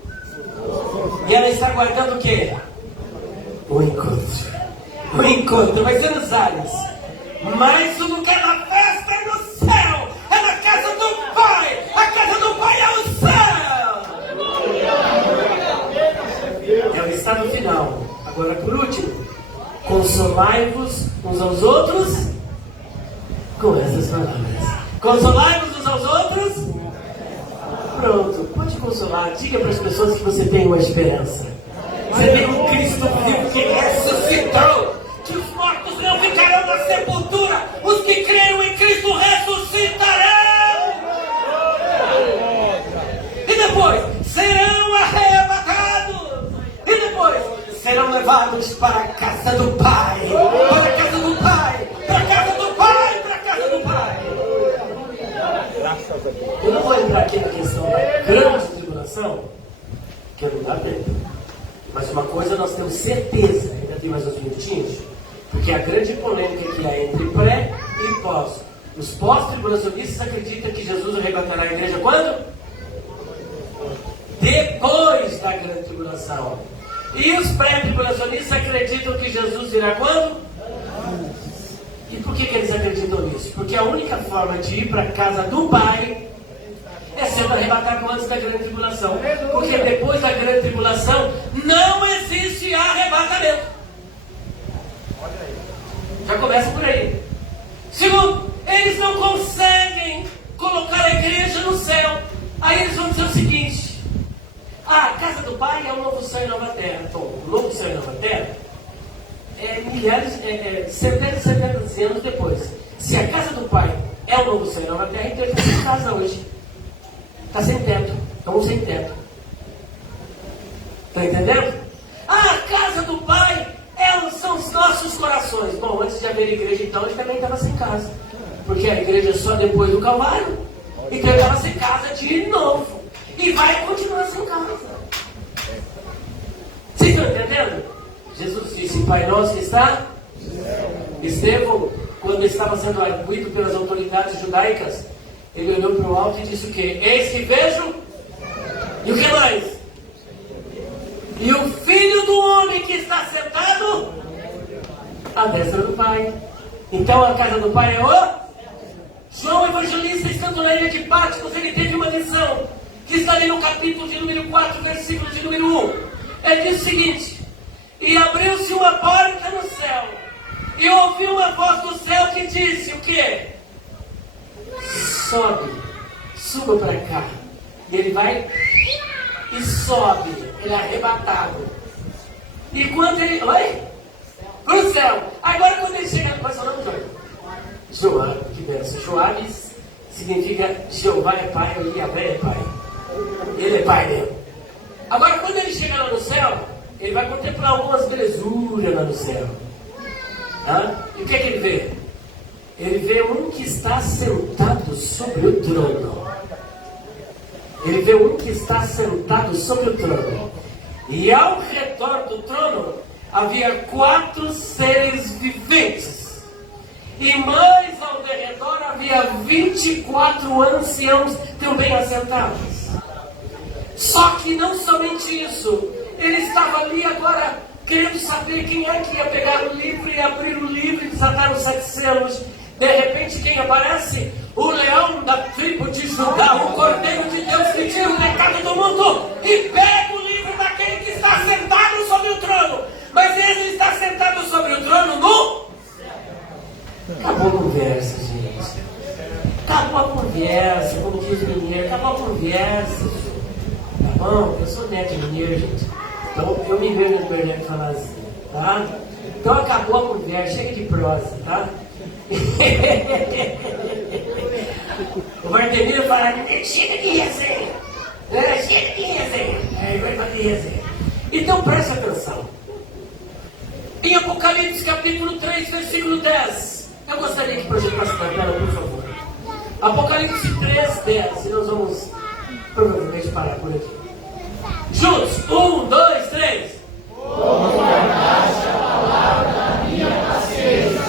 E ela está aguardando o quê? O encontro. O encontro vai ser nos ares. Mais do que na festa é no céu. É na casa do Pai. A casa do Pai é o céu. É o estado final. Agora por último, consolai-vos uns aos outros com essas palavras. Consolai-vos uns aos outros. Pronto, pode consolar. Diga para as pessoas que você tem uma esperança. Você tem um Cristo vivo que ressuscitou. Que os mortos não ficarão na sepultura. Os que creram em Cristo ressuscitarão. E depois serão arrebatados. E depois serão levados para a casa do Pai. Para a casa do Pai. Para a casa do Pai. Para a casa do Pai. Eu não vou entrar aqui na questão da grande tribulação, que não dá tempo. Mas uma coisa nós temos certeza, ainda tem mais uns minutinhos, porque a grande polêmica que há entre pré e pós. Os pós-tribulacionistas acreditam que Jesus arrebatará a igreja quando? Depois da grande tribulação. E os pré-tribulacionistas acreditam que Jesus virá quando? E por que eles acreditam nisso? Porque a única forma de ir para a casa do Pai é sendo arrebatado antes da grande tribulação. Porque depois da grande tribulação não existe arrebatamento. Já começa por aí. Segundo, eles não conseguem colocar a igreja no céu. Aí eles vão dizer o seguinte: a casa do Pai é o novo céu e nova terra. Então, o novo céu e nova terra centenas e centenas de anos depois. Se a casa do Pai é o novo céu e nova terra, então ele está sem casa hoje. Está sem teto. Estamos sem teto. Está entendendo? A casa do Pai são os nossos corações. Bom, antes de haver igreja, então, ele também estava sem casa. Porque a igreja é só depois do Calvário. Então ele estava sem casa de novo. E vai continuar sem casa. Vocês estão entendendo? Jesus disse: Pai nosso que está. Estevão, quando estava sendo arguido pelas autoridades judaicas, ele olhou para o alto e disse o quê? Eis que vejo. E o que mais? E o Filho do Homem que está sentado à destra do Pai. Então a casa do Pai é o... João Evangelista, estando na ilha de Patmos, ele teve uma visão que está ali no capítulo de número 4, versículo de número 1. Ele diz o seguinte: e abriu-se uma porta no céu, e ouvi uma voz do céu que disse o quê? Suba para cá. E ele vai e sobe, ele é arrebatado. E quando ele... Oi? Para o céu. Agora quando ele chega... Qual é o seu nome, Jorge? Joab, que benção. Joab significa Jeová é pai, ou Yahvé é pai. Ele é pai mesmo. Agora quando ele chega lá no céu, ele vai contemplar algumas bresuras lá no céu. E o que é que ele vê? Ele vê um que está sentado sobre o trono. Ele vê um que está sentado sobre o trono. E ao redor do trono havia 4 seres viventes. E mais ao redor havia 24 anciãos também assentados. Só que não somente isso. Ele estava ali agora querendo saber quem é que ia pegar o livro e abrir o livro e desatar os 7 selos. De repente, quem aparece? O leão da tribo de Judá, o Cordeiro de Deus que tira o pecado do mundo e pega o livro daquele que está sentado sobre o trono. Mas ele está sentado assentado sobre o trono no... Acabou a conversa, gente. Acabou a conversa, como diz o mineiro. Acabou a conversa. Tá bom? Eu sou neto de mineiro, gente. Então eu me vejo no Bernardo falar assim, tá? Então acabou a conversa, chega de prosa, tá? O Vardemiro fala, chega de resenha. Chega de resenha. Aí vai fazer resenha. Então presta atenção. Em Apocalipse capítulo 3, versículo 10. Eu gostaria que projetasse na tela, por favor. Apocalipse 3, 10. E nós vamos provavelmente parar por aqui. Juntos. 1, 2, 3. Como guardaste a palavra da minha paciência,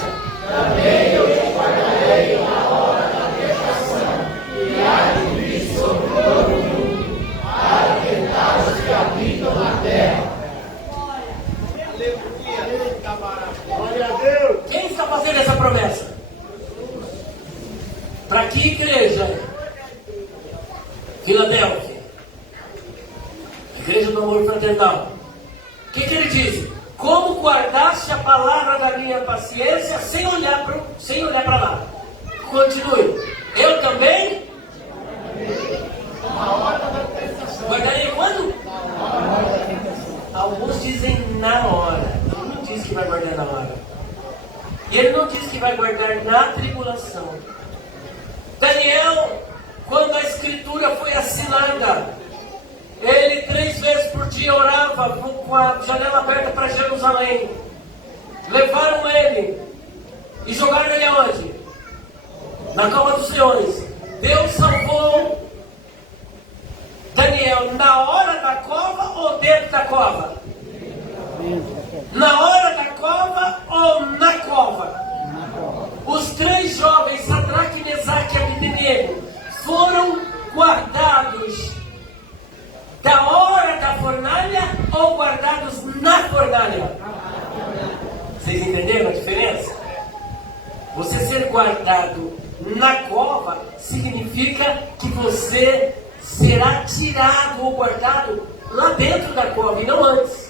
também eu te guardarei na hora da tentação, e há de vir sobre todo o mundo, para tentar os que habitam na terra. Glória a Deus! Quem está fazendo essa promessa? Para que igreja? Filadélfia. Igreja do Amor Fraternal. O que ele diz? Como guardaste a palavra da minha paciência sem olhar para lá. Continue. Eu também guardarei quando? Alguns dizem na hora. Ele não diz que vai guardar na hora. E ele não diz que vai guardar na tribulação. Daniel, quando a escritura foi assinada, ele 3 vezes por dia orava com a janela aberta para Jerusalém. Levaram ele e jogaram ele aonde? Na cova dos leões. Deus salvou Daniel na hora da cova ou dentro da cova? Na hora da cova ou na cova? Os 3 jovens, Sadraque, Mesaque e Abednego, foram guardados da hora da fornalha ou guardados na fornalha? Vocês entenderam a diferença? Você ser guardado na cova significa que você será tirado ou guardado lá dentro da cova e não antes.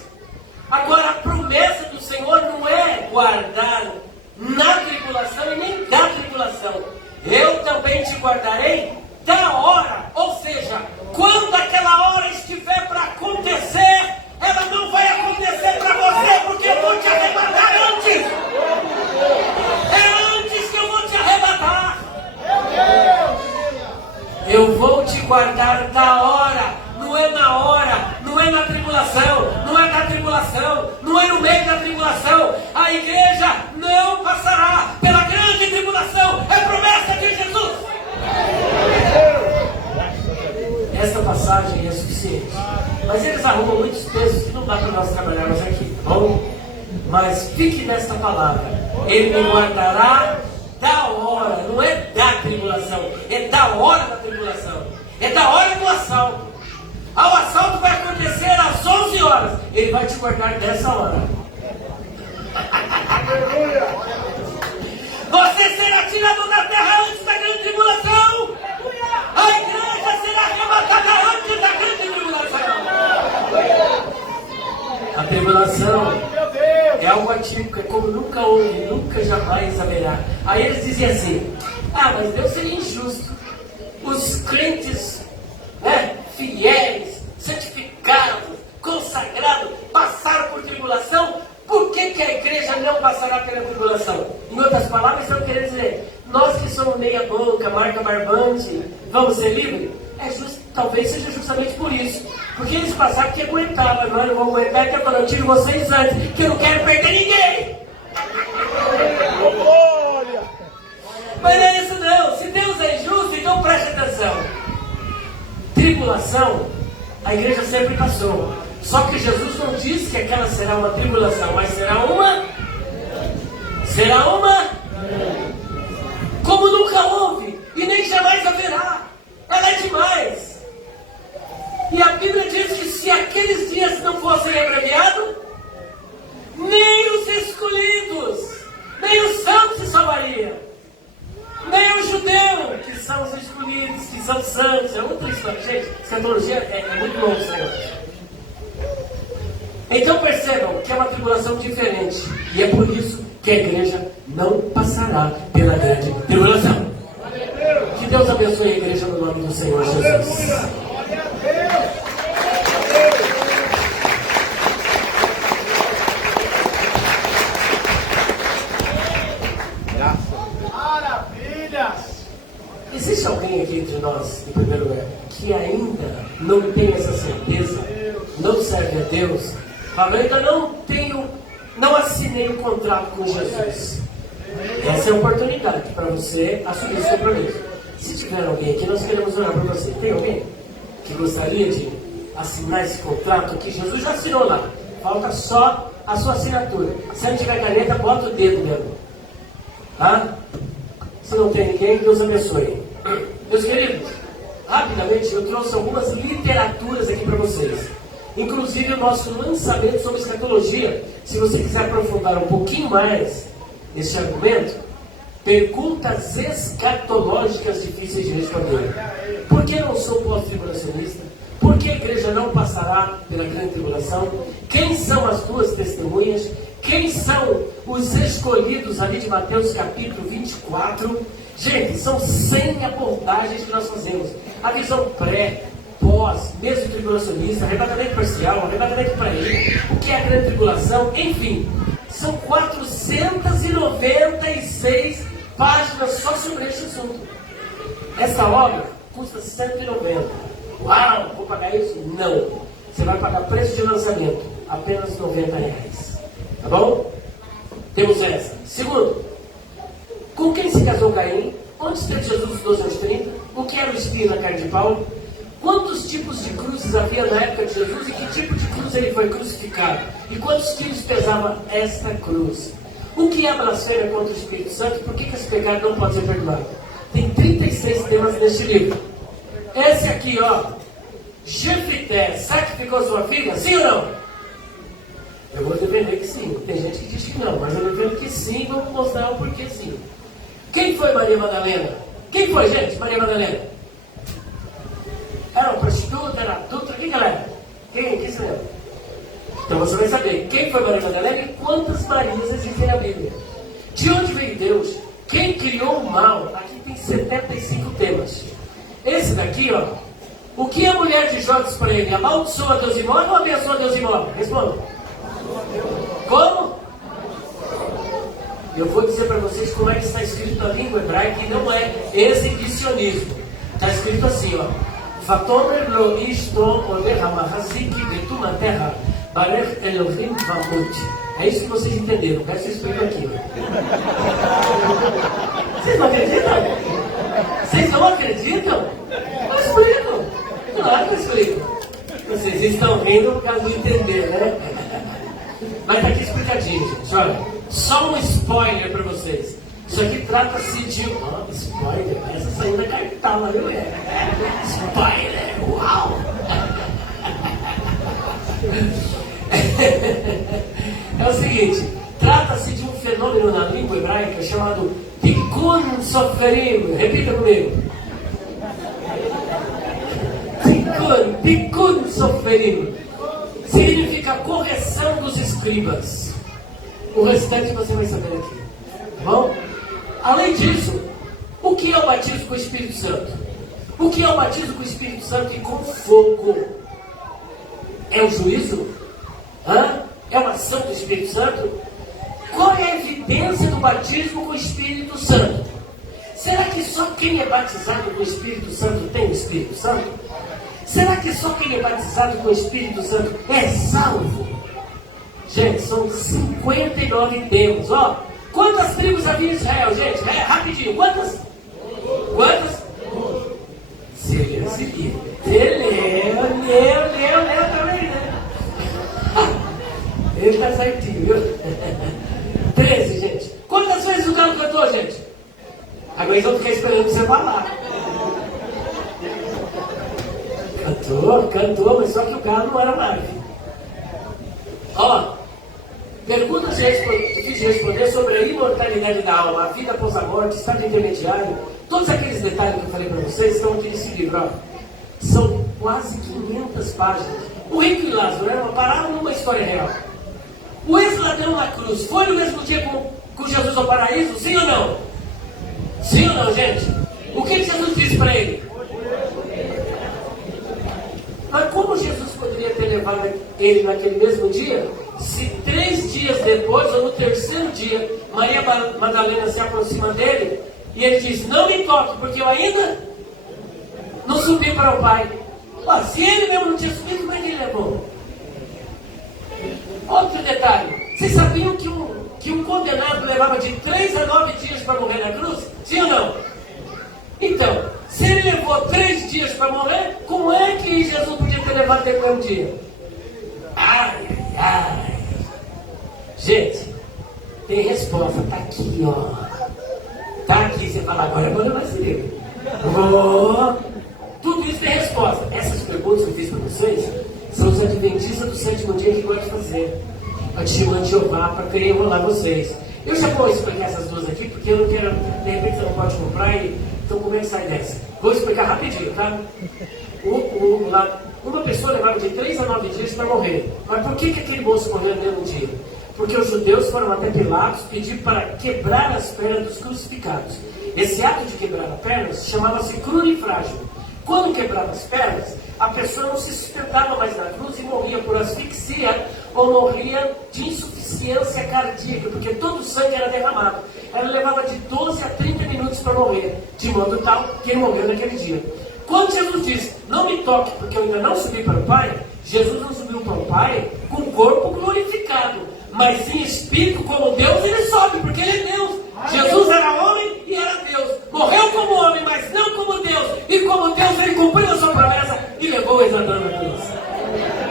Agora, a promessa do Senhor não é guardar na tribulação e nem da tribulação. Eu também te guardarei da hora, ou seja, quando aquela hora estiver para acontecer, ela não vai acontecer para você, porque eu vou te arrebatar antes. É antes que eu vou te arrebatar. Eu vou te guardar da hora, não é na hora, não é na tribulação, não é na tribulação, não é no meio da tribulação. A igreja não passará pela grande tribulação, é promessa de Jesus. Essa passagem é suficiente. Mas eles arrumam muitos textos que não dá para nós trabalharmos aqui, tá bom? Mas fique nesta palavra. Ele me guardará da hora, não é da tribulação, é da hora da tribulação, é da hora do assalto. O assalto vai acontecer às 11 horas. Ele vai te guardar dessa hora. Você será tirado da terra antes da grande tribulação. A igreja será arrebatada antes da grande tribulação. A tribulação é algo atípico, é como nunca houve, nunca jamais haverá. Aí eles diziam assim: mas Deus seria injusto. Os crentes, fiéis, santificados, consagrados, passaram por tribulação. Por que a igreja não passará pela tribulação? Em outras palavras, estão querendo dizer: nós que somos meia boca, marca barbante, vamos ser livres? Talvez seja justamente por isso. Porque eles passaram que aguentavam, mas não vão aguentar, que eu falo, eu tiro vocês antes, que eu não quero perder ninguém. Mas não é isso não. Se Deus é injusto, então preste atenção. Tribulação, a igreja sempre passou. Só que Jesus não disse que aquela será uma tribulação, mas será uma? Como nunca houve e nem jamais haverá. Ela é demais. E a Bíblia diz que se aqueles dias não fossem abreviados, nem os escolhidos, nem os santos se salvariam. Nem os judeus, que são os escolhidos, que são santos. É outra história. Gente, escatologia é muito longo esse negócio. Então percebam que é uma tribulação diferente. E é por isso que a igreja não passará pela grande tribulação. Que Deus abençoe a igreja no nome do Senhor Jesus. Maravilhas! Existe alguém aqui entre nós, em primeiro lugar, que ainda não tem essa certeza, não serve a Deus, fala, eu ainda não assinei um contrato com Jesus. Essa é a oportunidade para você assumir esse compromisso. Se tiver alguém aqui, nós queremos orar por você. Tem alguém que gostaria de assinar esse contrato que Jesus já assinou lá? Falta só a sua assinatura. Se não tiver caneta, bota o dedo mesmo. Tá? Se não tem ninguém, Deus abençoe. Meus queridos, rapidamente eu trouxe algumas literaturas aqui para vocês. Inclusive o nosso lançamento sobre escatologia. Se você quiser aprofundar um pouquinho mais nesse argumento, perguntas escatológicas difíceis de responder. Por que não sou pós-tribulacionista? Por que a igreja não passará pela grande tribulação? Quem são as duas testemunhas? Quem são os escolhidos ali de Mateus capítulo 24? Gente, são 100 abordagens que nós fazemos. A visão pré, pós, mesmo tribulacionista, arrebatamento parcial, arrebatamento para ele, o que é a grande tribulação, enfim. São 496 páginas só sobre este assunto. Essa obra custa 190. Uau, vou pagar isso? Não. Você vai pagar preço de lançamento, apenas R$90. Tá bom? Temos essa. Segundo, com quem se casou Caim? Onde esteve Jesus 12 aos 30? O que era o espinho na carne de Paulo? Quantos tipos de cruzes havia na época de Jesus e que tipo de cruz ele foi crucificado? E quantos quilos pesava esta cruz? O que é blasfêmia contra o Espírito Santo? Por que esse pecado não pode ser perdoado? Tem 36 temas neste livro. Esse aqui, ó, Jefité, sacrificou sua filha? Sim ou não? Eu vou defender que sim. Tem gente que diz que não, mas eu defendo que sim. Vamos mostrar o porquê sim. Quem foi Maria Madalena? Quem foi, gente, Maria Madalena? Era uma prostituta, era adulta, quem que ela era? Quem se lembra? Então você vai saber quem foi Maria Madalena e quantas Marias existem na Bíblia. De onde veio Deus? Quem criou o mal? Aqui tem 75 temas. Esse daqui, ó. O que a mulher de Jó diz para ele? Amaldiçoa Deus e morre ou abençoa Deus e morre? Responda. Como? Eu vou dizer para vocês como é que está escrito na língua hebraica e não é exibicionismo. Está escrito assim, ó. Vatomer lo ishto oler hamahazik betum terra barech Elohim vamut. É isso que vocês entenderam. Quero que vocês expliquem aqui. Vocês não acreditam? Vocês não acreditam? Eu explico. Claro que eu explico. Vocês estão rindo por causa do entender, né? Mas está aqui explicadinho, gente. Olha, só um spoiler para vocês. Isso aqui trata-se de... Oh, spoiler, essa saiu da cartala, viu? Spoiler, uau! É o seguinte, trata-se de um fenômeno na língua hebraica chamado Tikkun Soferim. Repita comigo. Tikkun Soferim. Significa correção dos escribas. O restante você vai saber aqui. Tá bom? Além disso, o que é o batismo com o Espírito Santo? O que é o batismo com o Espírito Santo e com fogo? É o juízo? Hã? É uma ação do Espírito Santo? Qual é a evidência do batismo com o Espírito Santo? Será que só quem é batizado com o Espírito Santo tem o Espírito Santo? Será que só quem é batizado com o Espírito Santo é salvo? Gente, são 59 temas, ó. Quantas tribos havia em Israel, gente? Rapidinho, quantas? Quantas? Se leu também, né? Ele tá certinho, viu? 13, gente. Quantas vezes o galo cantou, gente? Agora eles vão ficar esperando você falar. Cantou, mas só que o galo não era mais. Ó, perguntas difíceis de responder sobre a imortalidade da alma, a vida após a morte, estado intermediário. Todos aqueles detalhes que eu falei para vocês estão aqui nesse livro, ó. São quase 500 páginas. O rico e Lázaro era uma parábola ou uma história real? O ex-ladrão na cruz foi no mesmo dia com Jesus ao paraíso? Sim ou não? Sim ou não, gente? O que Jesus disse para ele? Mas como Jesus poderia ter levado ele naquele mesmo dia, se 3 dias depois, ou no terceiro dia, Maria Madalena se aproxima dele e ele diz: não me toque, porque eu ainda não subi para o Pai. Se ele mesmo não tinha subido, como é que ele levou? Outro detalhe: vocês sabiam que um condenado levava de 3 a 9 dias para morrer na cruz? Sim ou não? Então, se ele levou 3 dias para morrer, como é que Jesus podia ter levado ele no mesmo dia? Ai, ai, ai. Gente, tem resposta, tá aqui, ó. Tá aqui, você fala: agora eu vou levar esse livro. Tudo isso tem resposta. Essas perguntas que eu fiz para vocês são os adventistas do sétimo dia que gostam de fazer. A testemunha de Jeová, para querer enrolar vocês. Eu já vou explicar essas duas aqui, porque eu não quero, de repente você não pode comprar, então como é que sai dessa? Vou explicar rapidinho, tá? Uma pessoa levava de 3 a 9 dias para morrer. Mas por que aquele moço morreu no mesmo dia? Porque os judeus foram até Pilatos pedir para quebrar as pernas dos crucificados. Esse ato de quebrar as pernas chamava-se crurifrágio. Quando quebrava as pernas, a pessoa não se sustentava mais na cruz e morria por asfixia ou morria de insuficiência cardíaca, porque todo o sangue era derramado. Ela levava de 12 a 30 minutos para morrer, de modo tal que ele morreu naquele dia. Quando Jesus disse: não me toque, porque eu ainda não subi para o Pai, Jesus não subiu para o Pai com o corpo glorificado, mas em espírito como Deus. Ele sobe, porque ele é Deus. Jesus era homem e era Deus. Morreu como homem, mas não como Deus. E como Deus, ele cumpriu a sua promessa e levou o ex-ladrão na cruz.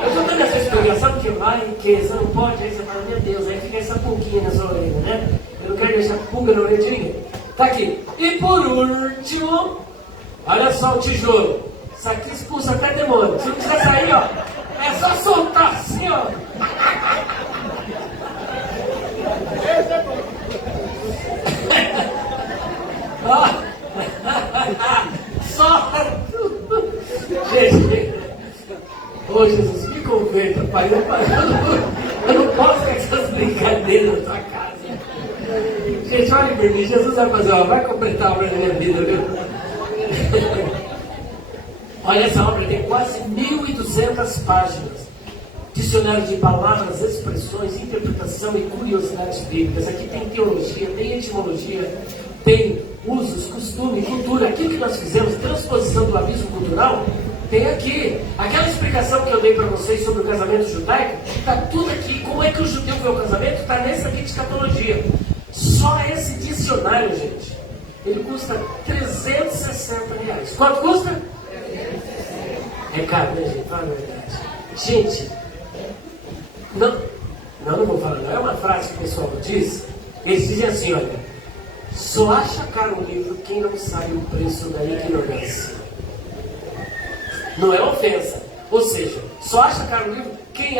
Eu estou dando essa explicação porque vai, que você não pode, aí você fala: meu Deus, aí fica essa pulguinha na sua orelha, né? Eu não quero deixar pulga na orelha de ninguém. Tá aqui. E por último, olha só o tijolo. Isso aqui expulsa até demônio. Se não quiser sair, ó, é só soltar assim, ó. Só. Gente, ô Jesus, me converta, Pai. Eu não posso com essas brincadeiras na sua casa. Gente, olha por mim, Jesus vai fazer, vai completar a obra da minha vida, viu? Olha, essa obra tem quase 1.200 páginas. Dicionário de palavras, expressões, interpretação e curiosidades bíblicas. Aqui tem teologia, tem etimologia, tem usos, costume, cultura. Aquilo que nós fizemos, transposição do abismo cultural, tem aqui. Aquela explicação que eu dei para vocês sobre o casamento judaico, está tudo aqui. Como é que o judeu vê o casamento? Está nessa aqui de escatologia. Só esse dicionário, gente, ele custa R$360. Quanto custa? É caro, né, gente? Fala a verdade. Gente, não vou falar, não. É uma frase que o pessoal diz. Eles dizem assim: olha, só acha caro um livro quem não sabe o preço da ignorância. Não é ofensa. Ou seja, só acha caro um livro quem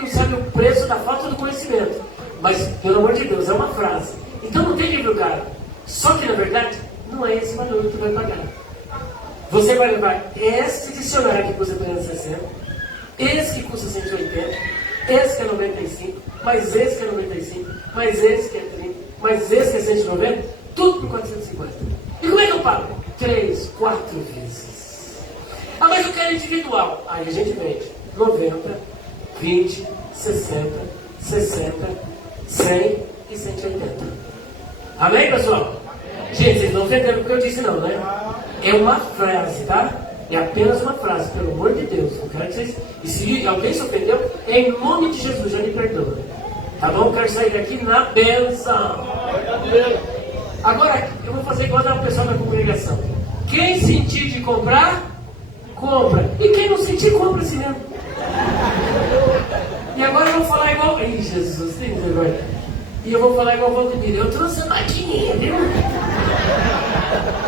não sabe o preço da falta do conhecimento. Mas, pelo amor de Deus, é uma frase. Então não tem livro caro. Só que, na verdade, não é esse valor que tu vai pagar. Você vai levar esse dicionário que custa 360, esse que custa 180, esse que é 95, mais esse que é 95, mais esse que é 30, mais esse que é 190, tudo por 450. E como é que eu pago? 3, 4 vezes. Mas eu quero individual. Aí a gente vende 90, 20, 60, 60, 100 e 180. Amém, pessoal? Gente, vocês não entenderam o que eu disse não, né? É uma frase, tá? É apenas uma frase, pelo amor de Deus. Eu quero que vocês... E se alguém se ofendeu, em nome de Jesus, já me perdoa. Tá bom? Eu quero sair daqui na bênção. Agora, eu vou fazer igual a pessoa da congregação. Quem sentir de comprar, compra. E quem não sentir, compra assim mesmo. E agora eu vou falar igual... Ih, Jesus, tem vergonha. E eu vou falar igual o Valdemir. Eu trouxe a maquininha, viu?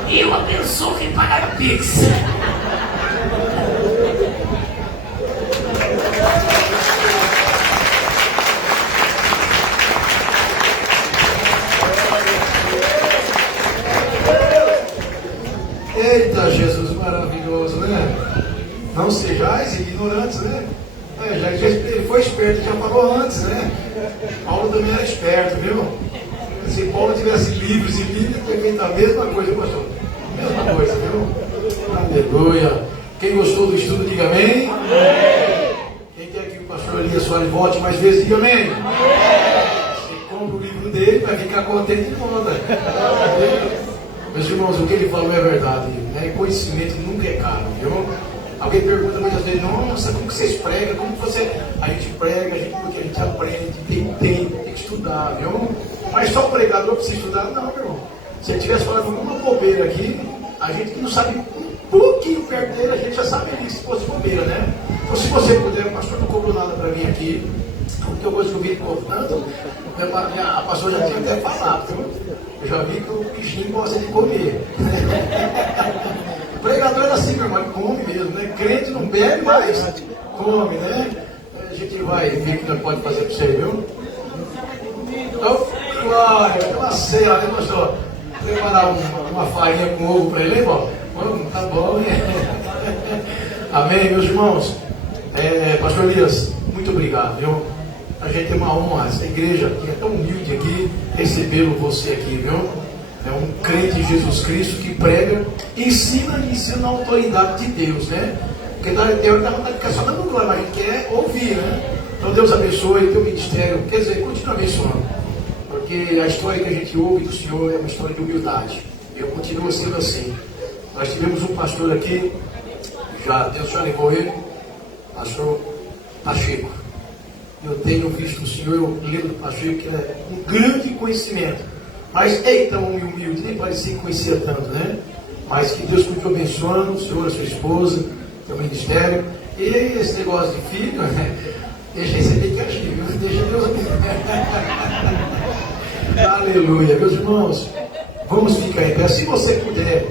E eu abençoo quem pagar o Pix. Eita, Jesus maravilhoso, né? Não sejais ignorantes, né? Já ele foi esperto, já falou antes, né? Paulo também era esperto, viu? Se Paulo tivesse livros e livros, teria feito a mesma coisa, pastor. Mesma coisa, viu? Aleluia. Quem gostou do estudo, diga amém. Quem quer que o pastor Elias Soares volte mais vezes, diga amém. Você compra o livro dele, vai ficar contente de volta. Meus irmãos, o que ele falou é verdade. Né? Conhecimento nunca é caro, viu? Alguém pergunta muitas vezes, nossa, como que vocês pregam? Como que você... A gente prega, porque a gente aprende, tem que estudar, viu? Mas só o pregador precisa estudar? Não, meu irmão. Se ele estivesse falando alguma bobeira aqui, a gente que não sabe um pouquinho perto dele, a gente já saberia se fosse bobeira, né? Então, se você puder, o pastor não cobrou nada para mim aqui, porque eu gosto de ouvir cobrando, a pastora já tinha até falado, viu? Eu já vi que o bichinho gosta de comer. O pregador era assim, meu irmão, ele come mesmo, né? Crente não bebe, mas come, né? A gente vai ver o que nós pode fazer para você, viu? Então, glória, uma ceia, né, pastor? Preparar uma farinha com ovo para ele, irmão? Tá bom, né? Amém, meus irmãos? Pastor Elias, muito obrigado, viu? A gente tem uma honra, essa igreja que é tão humilde aqui, recebê-lo você aqui, viu? É um crente em Jesus Cristo que prega, ensina e ensina a autoridade de Deus, né? Porque na teoria dá vontade de ficar só dando glória, mas a gente quer ouvir, né? Então Deus abençoe o teu ministério, quer dizer, continua abençoando. Porque a história que a gente ouve do Senhor é uma história de humildade. Eu continuo sendo assim. Nós tivemos um pastor aqui, Deus já levou ele, pastor Pacheco. Eu tenho visto o Senhor, eu lendo o Pacheco, que é um grande conhecimento. Mas é tão humilde, nem parecia que conhecia tanto, né? Mas que Deus continue abençoando o Senhor, a sua esposa, o seu ministério. E esse negócio de filho, deixa você ter que agir, viu? Deixa Deus Aleluia, meus irmãos, vamos ficar em pé. Se você puder,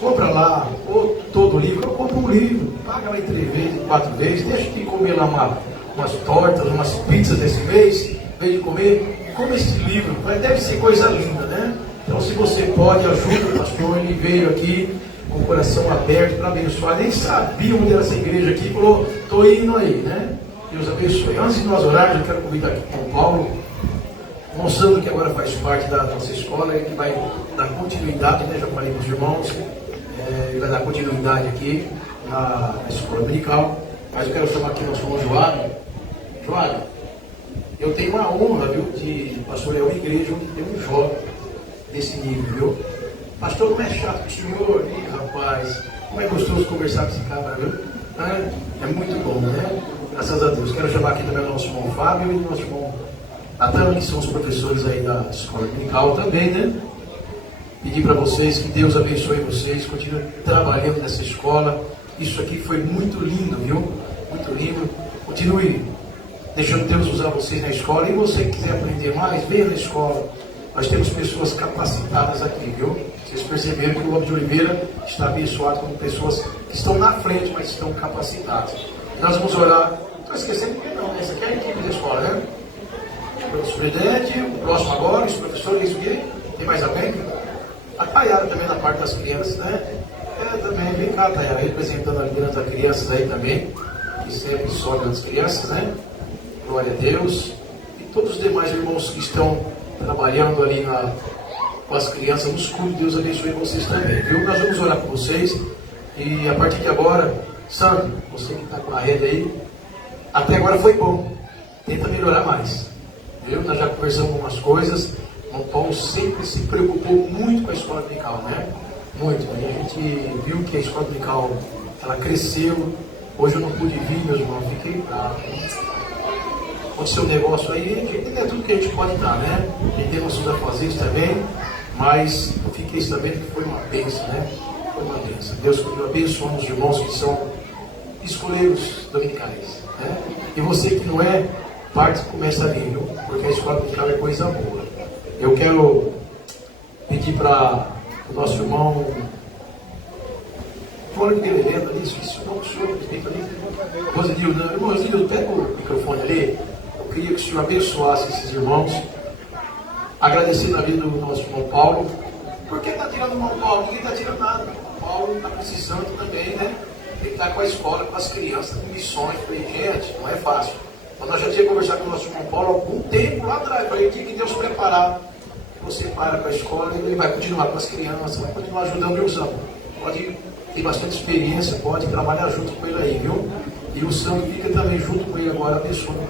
compra lá, ou todo o livro, ou compra um livro, paga lá em 3 vezes, 4 vezes, deixa de comer lá umas tortas, umas pizzas desse mês, em vez de comer, come esse livro, deve ser coisa linda, né? Então, se você pode, ajuda o pastor, ele veio aqui com o coração aberto para abençoar, nem sabia onde era essa igreja aqui, falou, estou indo aí, né? Deus abençoe. Antes de nós orarmos, eu quero convidar aqui com o Paulo, mostrando que agora faz parte da nossa escola, ele vai dar continuidade, né? Já falei com os irmãos, ele vai dar continuidade aqui na escola dominical, mas eu quero chamar aqui nosso irmão Joário. Joário, eu tenho uma honra, viu, de pastorear uma igreja onde tem um jovem desse nível, viu? Pastor, não é chato o senhor? Ih, rapaz, como é gostoso conversar com esse cara, viu? É muito bom, né? Graças a Deus. Quero chamar aqui também o nosso irmão Fábio e o nosso irmão Natan, que são os professores aí da escola dominical também, né? Pedir para vocês que Deus abençoe vocês, continuem trabalhando nessa escola. Isso aqui foi muito lindo, viu? Muito lindo. Continue deixando Deus usar vocês na escola. E você que quiser aprender mais, venha na escola. Nós temos pessoas capacitadas aqui, viu? Vocês perceberam que o Lobos de Oliveira está abençoado com pessoas que estão na frente, mas estão capacitadas. Nós vamos orar. Estou esquecendo porque não, essa aqui é a equipe da escola, né? O presidente, o próximo agora, os professores, isso aqui. Tem mais alguém? A Tayara também na parte das crianças, né? Também, vem cá, Tayara, representando a liderança das crianças aí também, que sempre sobe as crianças, né? Glória a Deus. E todos os demais irmãos que estão trabalhando ali com as crianças, nos cuide, Deus abençoe vocês também, viu? Nós vamos orar por vocês e a partir de agora, Sandro, você que está com a rede aí, até agora foi bom, tenta melhorar mais, viu? Nós já conversamos algumas coisas. O Paulo sempre se preocupou muito com a escola dominical, né? Muito. E a gente viu que a escola dominical, ela cresceu. Hoje eu não pude vir, meus irmãos, fiquei bravo. Aconteceu um negócio aí, a gente tem tudo que a gente pode dar, né? A gente tem nossos afazeres também, mas eu fiquei sabendo que foi uma bênção, né? Foi uma bênção. Deus abençoe os irmãos que são escoleiros dominicais, né? E você que não é, parte começa a vir, viu? Porque a escola dominical é coisa boa. Eu quero pedir para o nosso irmão Flávio de Helena, esqueci o nome do senhor, que tem ali. Rosilildo, irmão Rosilildo, pega o microfone ali. Eu queria que o senhor abençoasse esses irmãos. Agradecer na vida do nosso irmão Paulo. Por que está tirando o irmão Paulo? Ninguém está tirando nada. O Paulo está precisando também, né? Ele está com a escola, com as crianças, com missões. Falei, gente, não é fácil. Mas nós já tínhamos conversado com o nosso irmão Paulo há algum tempo lá atrás, para ele que Deus preparar. Você para com a escola e ele vai continuar com as crianças, vai continuar ajudando o Santo. Pode ter bastante experiência, pode trabalhar junto com ele aí, viu? E o Santo fica também junto com ele agora, abençoando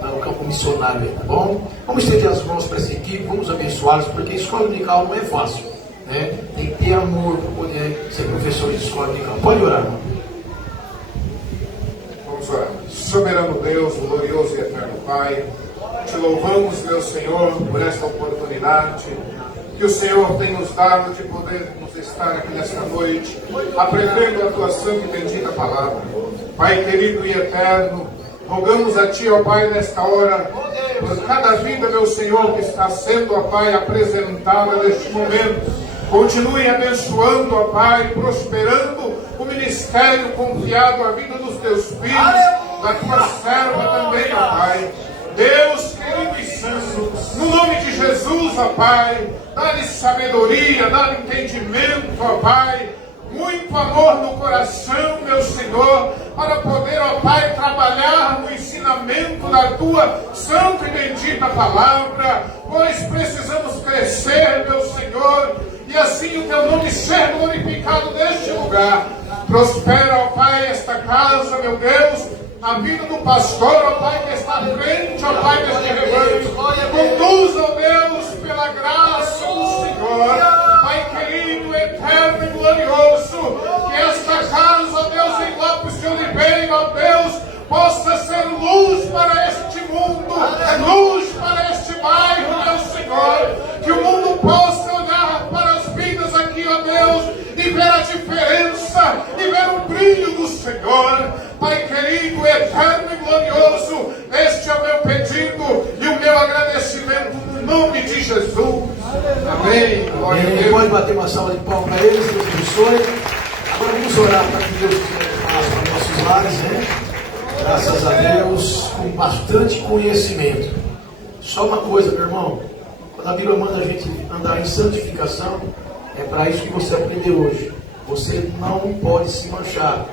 no campo missionário aí, tá bom? Vamos estender as mãos para essa equipe, vamos abençoá-los, porque a escola dominical não é fácil, né? Tem que ter amor para poder ser professor de escola dominical. Pode orar, irmão. Vamos orar. Soberano Deus, glorioso e eterno Pai, te louvamos, meu Senhor, por esta oportunidade que o Senhor tem nos dado de podermos estar aqui nesta noite, aprendendo a tua santa e bendita palavra. Pai querido e eterno, rogamos a Ti, ó Pai, nesta hora, por cada vida, meu Senhor, que está sendo, ó Pai, apresentada neste momento. Continue abençoando, ó Pai, prosperando o ministério confiado à vida dos Teus filhos, da Tua serva também, ó Pai. Deus querido e santo, no nome de Jesus, ó Pai, dá-lhe sabedoria, dá-lhe entendimento, ó Pai, muito amor no coração, meu Senhor, para poder, ó Pai, trabalhar no ensinamento da Tua santa e bendita palavra, pois precisamos crescer, meu Senhor, e assim o Teu nome ser glorificado neste lugar. Prospera, ó Pai, esta casa, meu Deus, a vida do pastor, ó Pai, que está à frente, ó Pai, deste rebanho. Conduza, ó Deus, pela graça do Senhor, Pai querido, eterno e glorioso, que esta casa, ó Deus, em Lopes de Oliveira, ó Deus, possa ser luz para este mundo, luz para este bairro, meu Senhor, que o mundo possa olhar para as vidas aqui, ó Deus, e ver a diferença, e ver o brilho do Senhor. Pai querido, eterno e glorioso, este é o meu pedido e o meu agradecimento no nome de Jesus. Amém. Glória a Deus. Pode bater uma salva de palmas para eles, Deus abençoe. Agora vamos orar para que Deus faça os nossos lares, né? Graças a Deus, com bastante conhecimento. Só uma coisa, meu irmão, quando a Bíblia manda a gente andar em santificação, é para isso que você aprendeu hoje. Você não pode se manchar,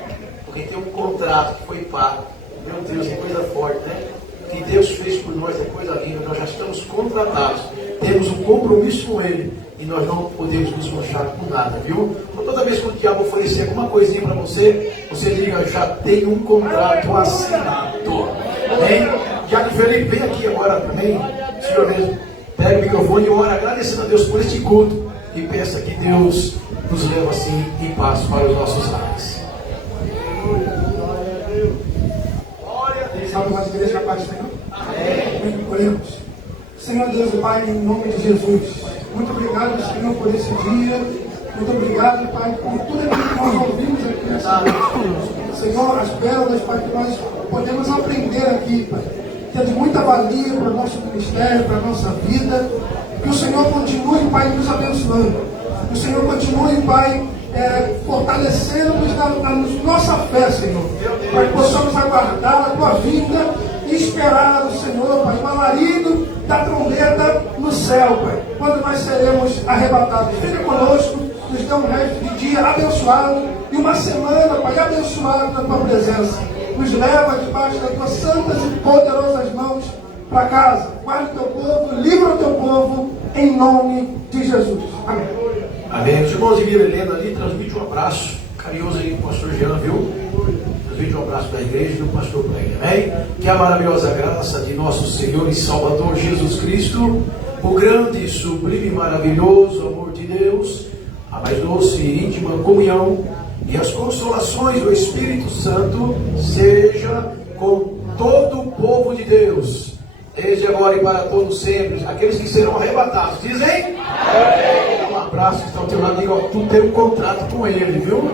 porque tem um contrato que foi pago. Meu Deus, é coisa forte, né? O que Deus fez por nós é coisa linda. Nós já estamos contratados, temos um compromisso com Ele, e nós não podemos nos manchar com nada, viu? Então, toda vez que o diabo oferecer alguma coisinha para você, você diga: já tem um contrato assinado. Amém? Já que Felipe, vem aqui agora também, senhor mesmo, pega o microfone e ora agradecendo a Deus por este culto, e peça que Deus nos leve assim em paz para os nossos lares. Salve mais igreja, a paz do Senhor. Amém. Oremos. Senhor Deus e Pai, em nome de Jesus, muito obrigado, Senhor, por esse dia. Muito obrigado, Pai, por tudo aquilo que nós ouvimos aqui nessa noite. Senhor, as pérolas, Pai, que nós podemos aprender aqui, Pai, que é de muita valia para o nosso ministério, para a nossa vida. Que o Senhor continue, Pai, nos abençoando. Que o Senhor continue, Pai, fortalecendo-nos na nossa fé, Senhor, para que possamos aguardar a Tua vinda e esperar o Senhor, Pai, o alarido da trombeta no céu, Pai, quando nós seremos arrebatados. Fica conosco, nos dê um resto de dia abençoado e uma semana, Pai, abençoada na Tua presença. Nos leva debaixo das Tuas santas e poderosas mãos para casa. Guarde o Teu povo, livra o Teu povo, em nome de Jesus. Amém. Amém. Os irmãos de Vila Helena ali, transmite um abraço carinhoso aí para o pastor Jean, viu? Transmite um abraço da igreja e do pastor para ele, amém? Que a maravilhosa graça de nosso Senhor e Salvador Jesus Cristo, o grande, sublime e maravilhoso amor de Deus, a mais doce e íntima comunhão e as consolações do Espírito Santo seja com todo o povo de Deus, desde agora e para todos sempre. Aqueles que serão arrebatados, dizem? Um abraço que está ao teu lado, diga: tu tem um contrato com Ele, viu?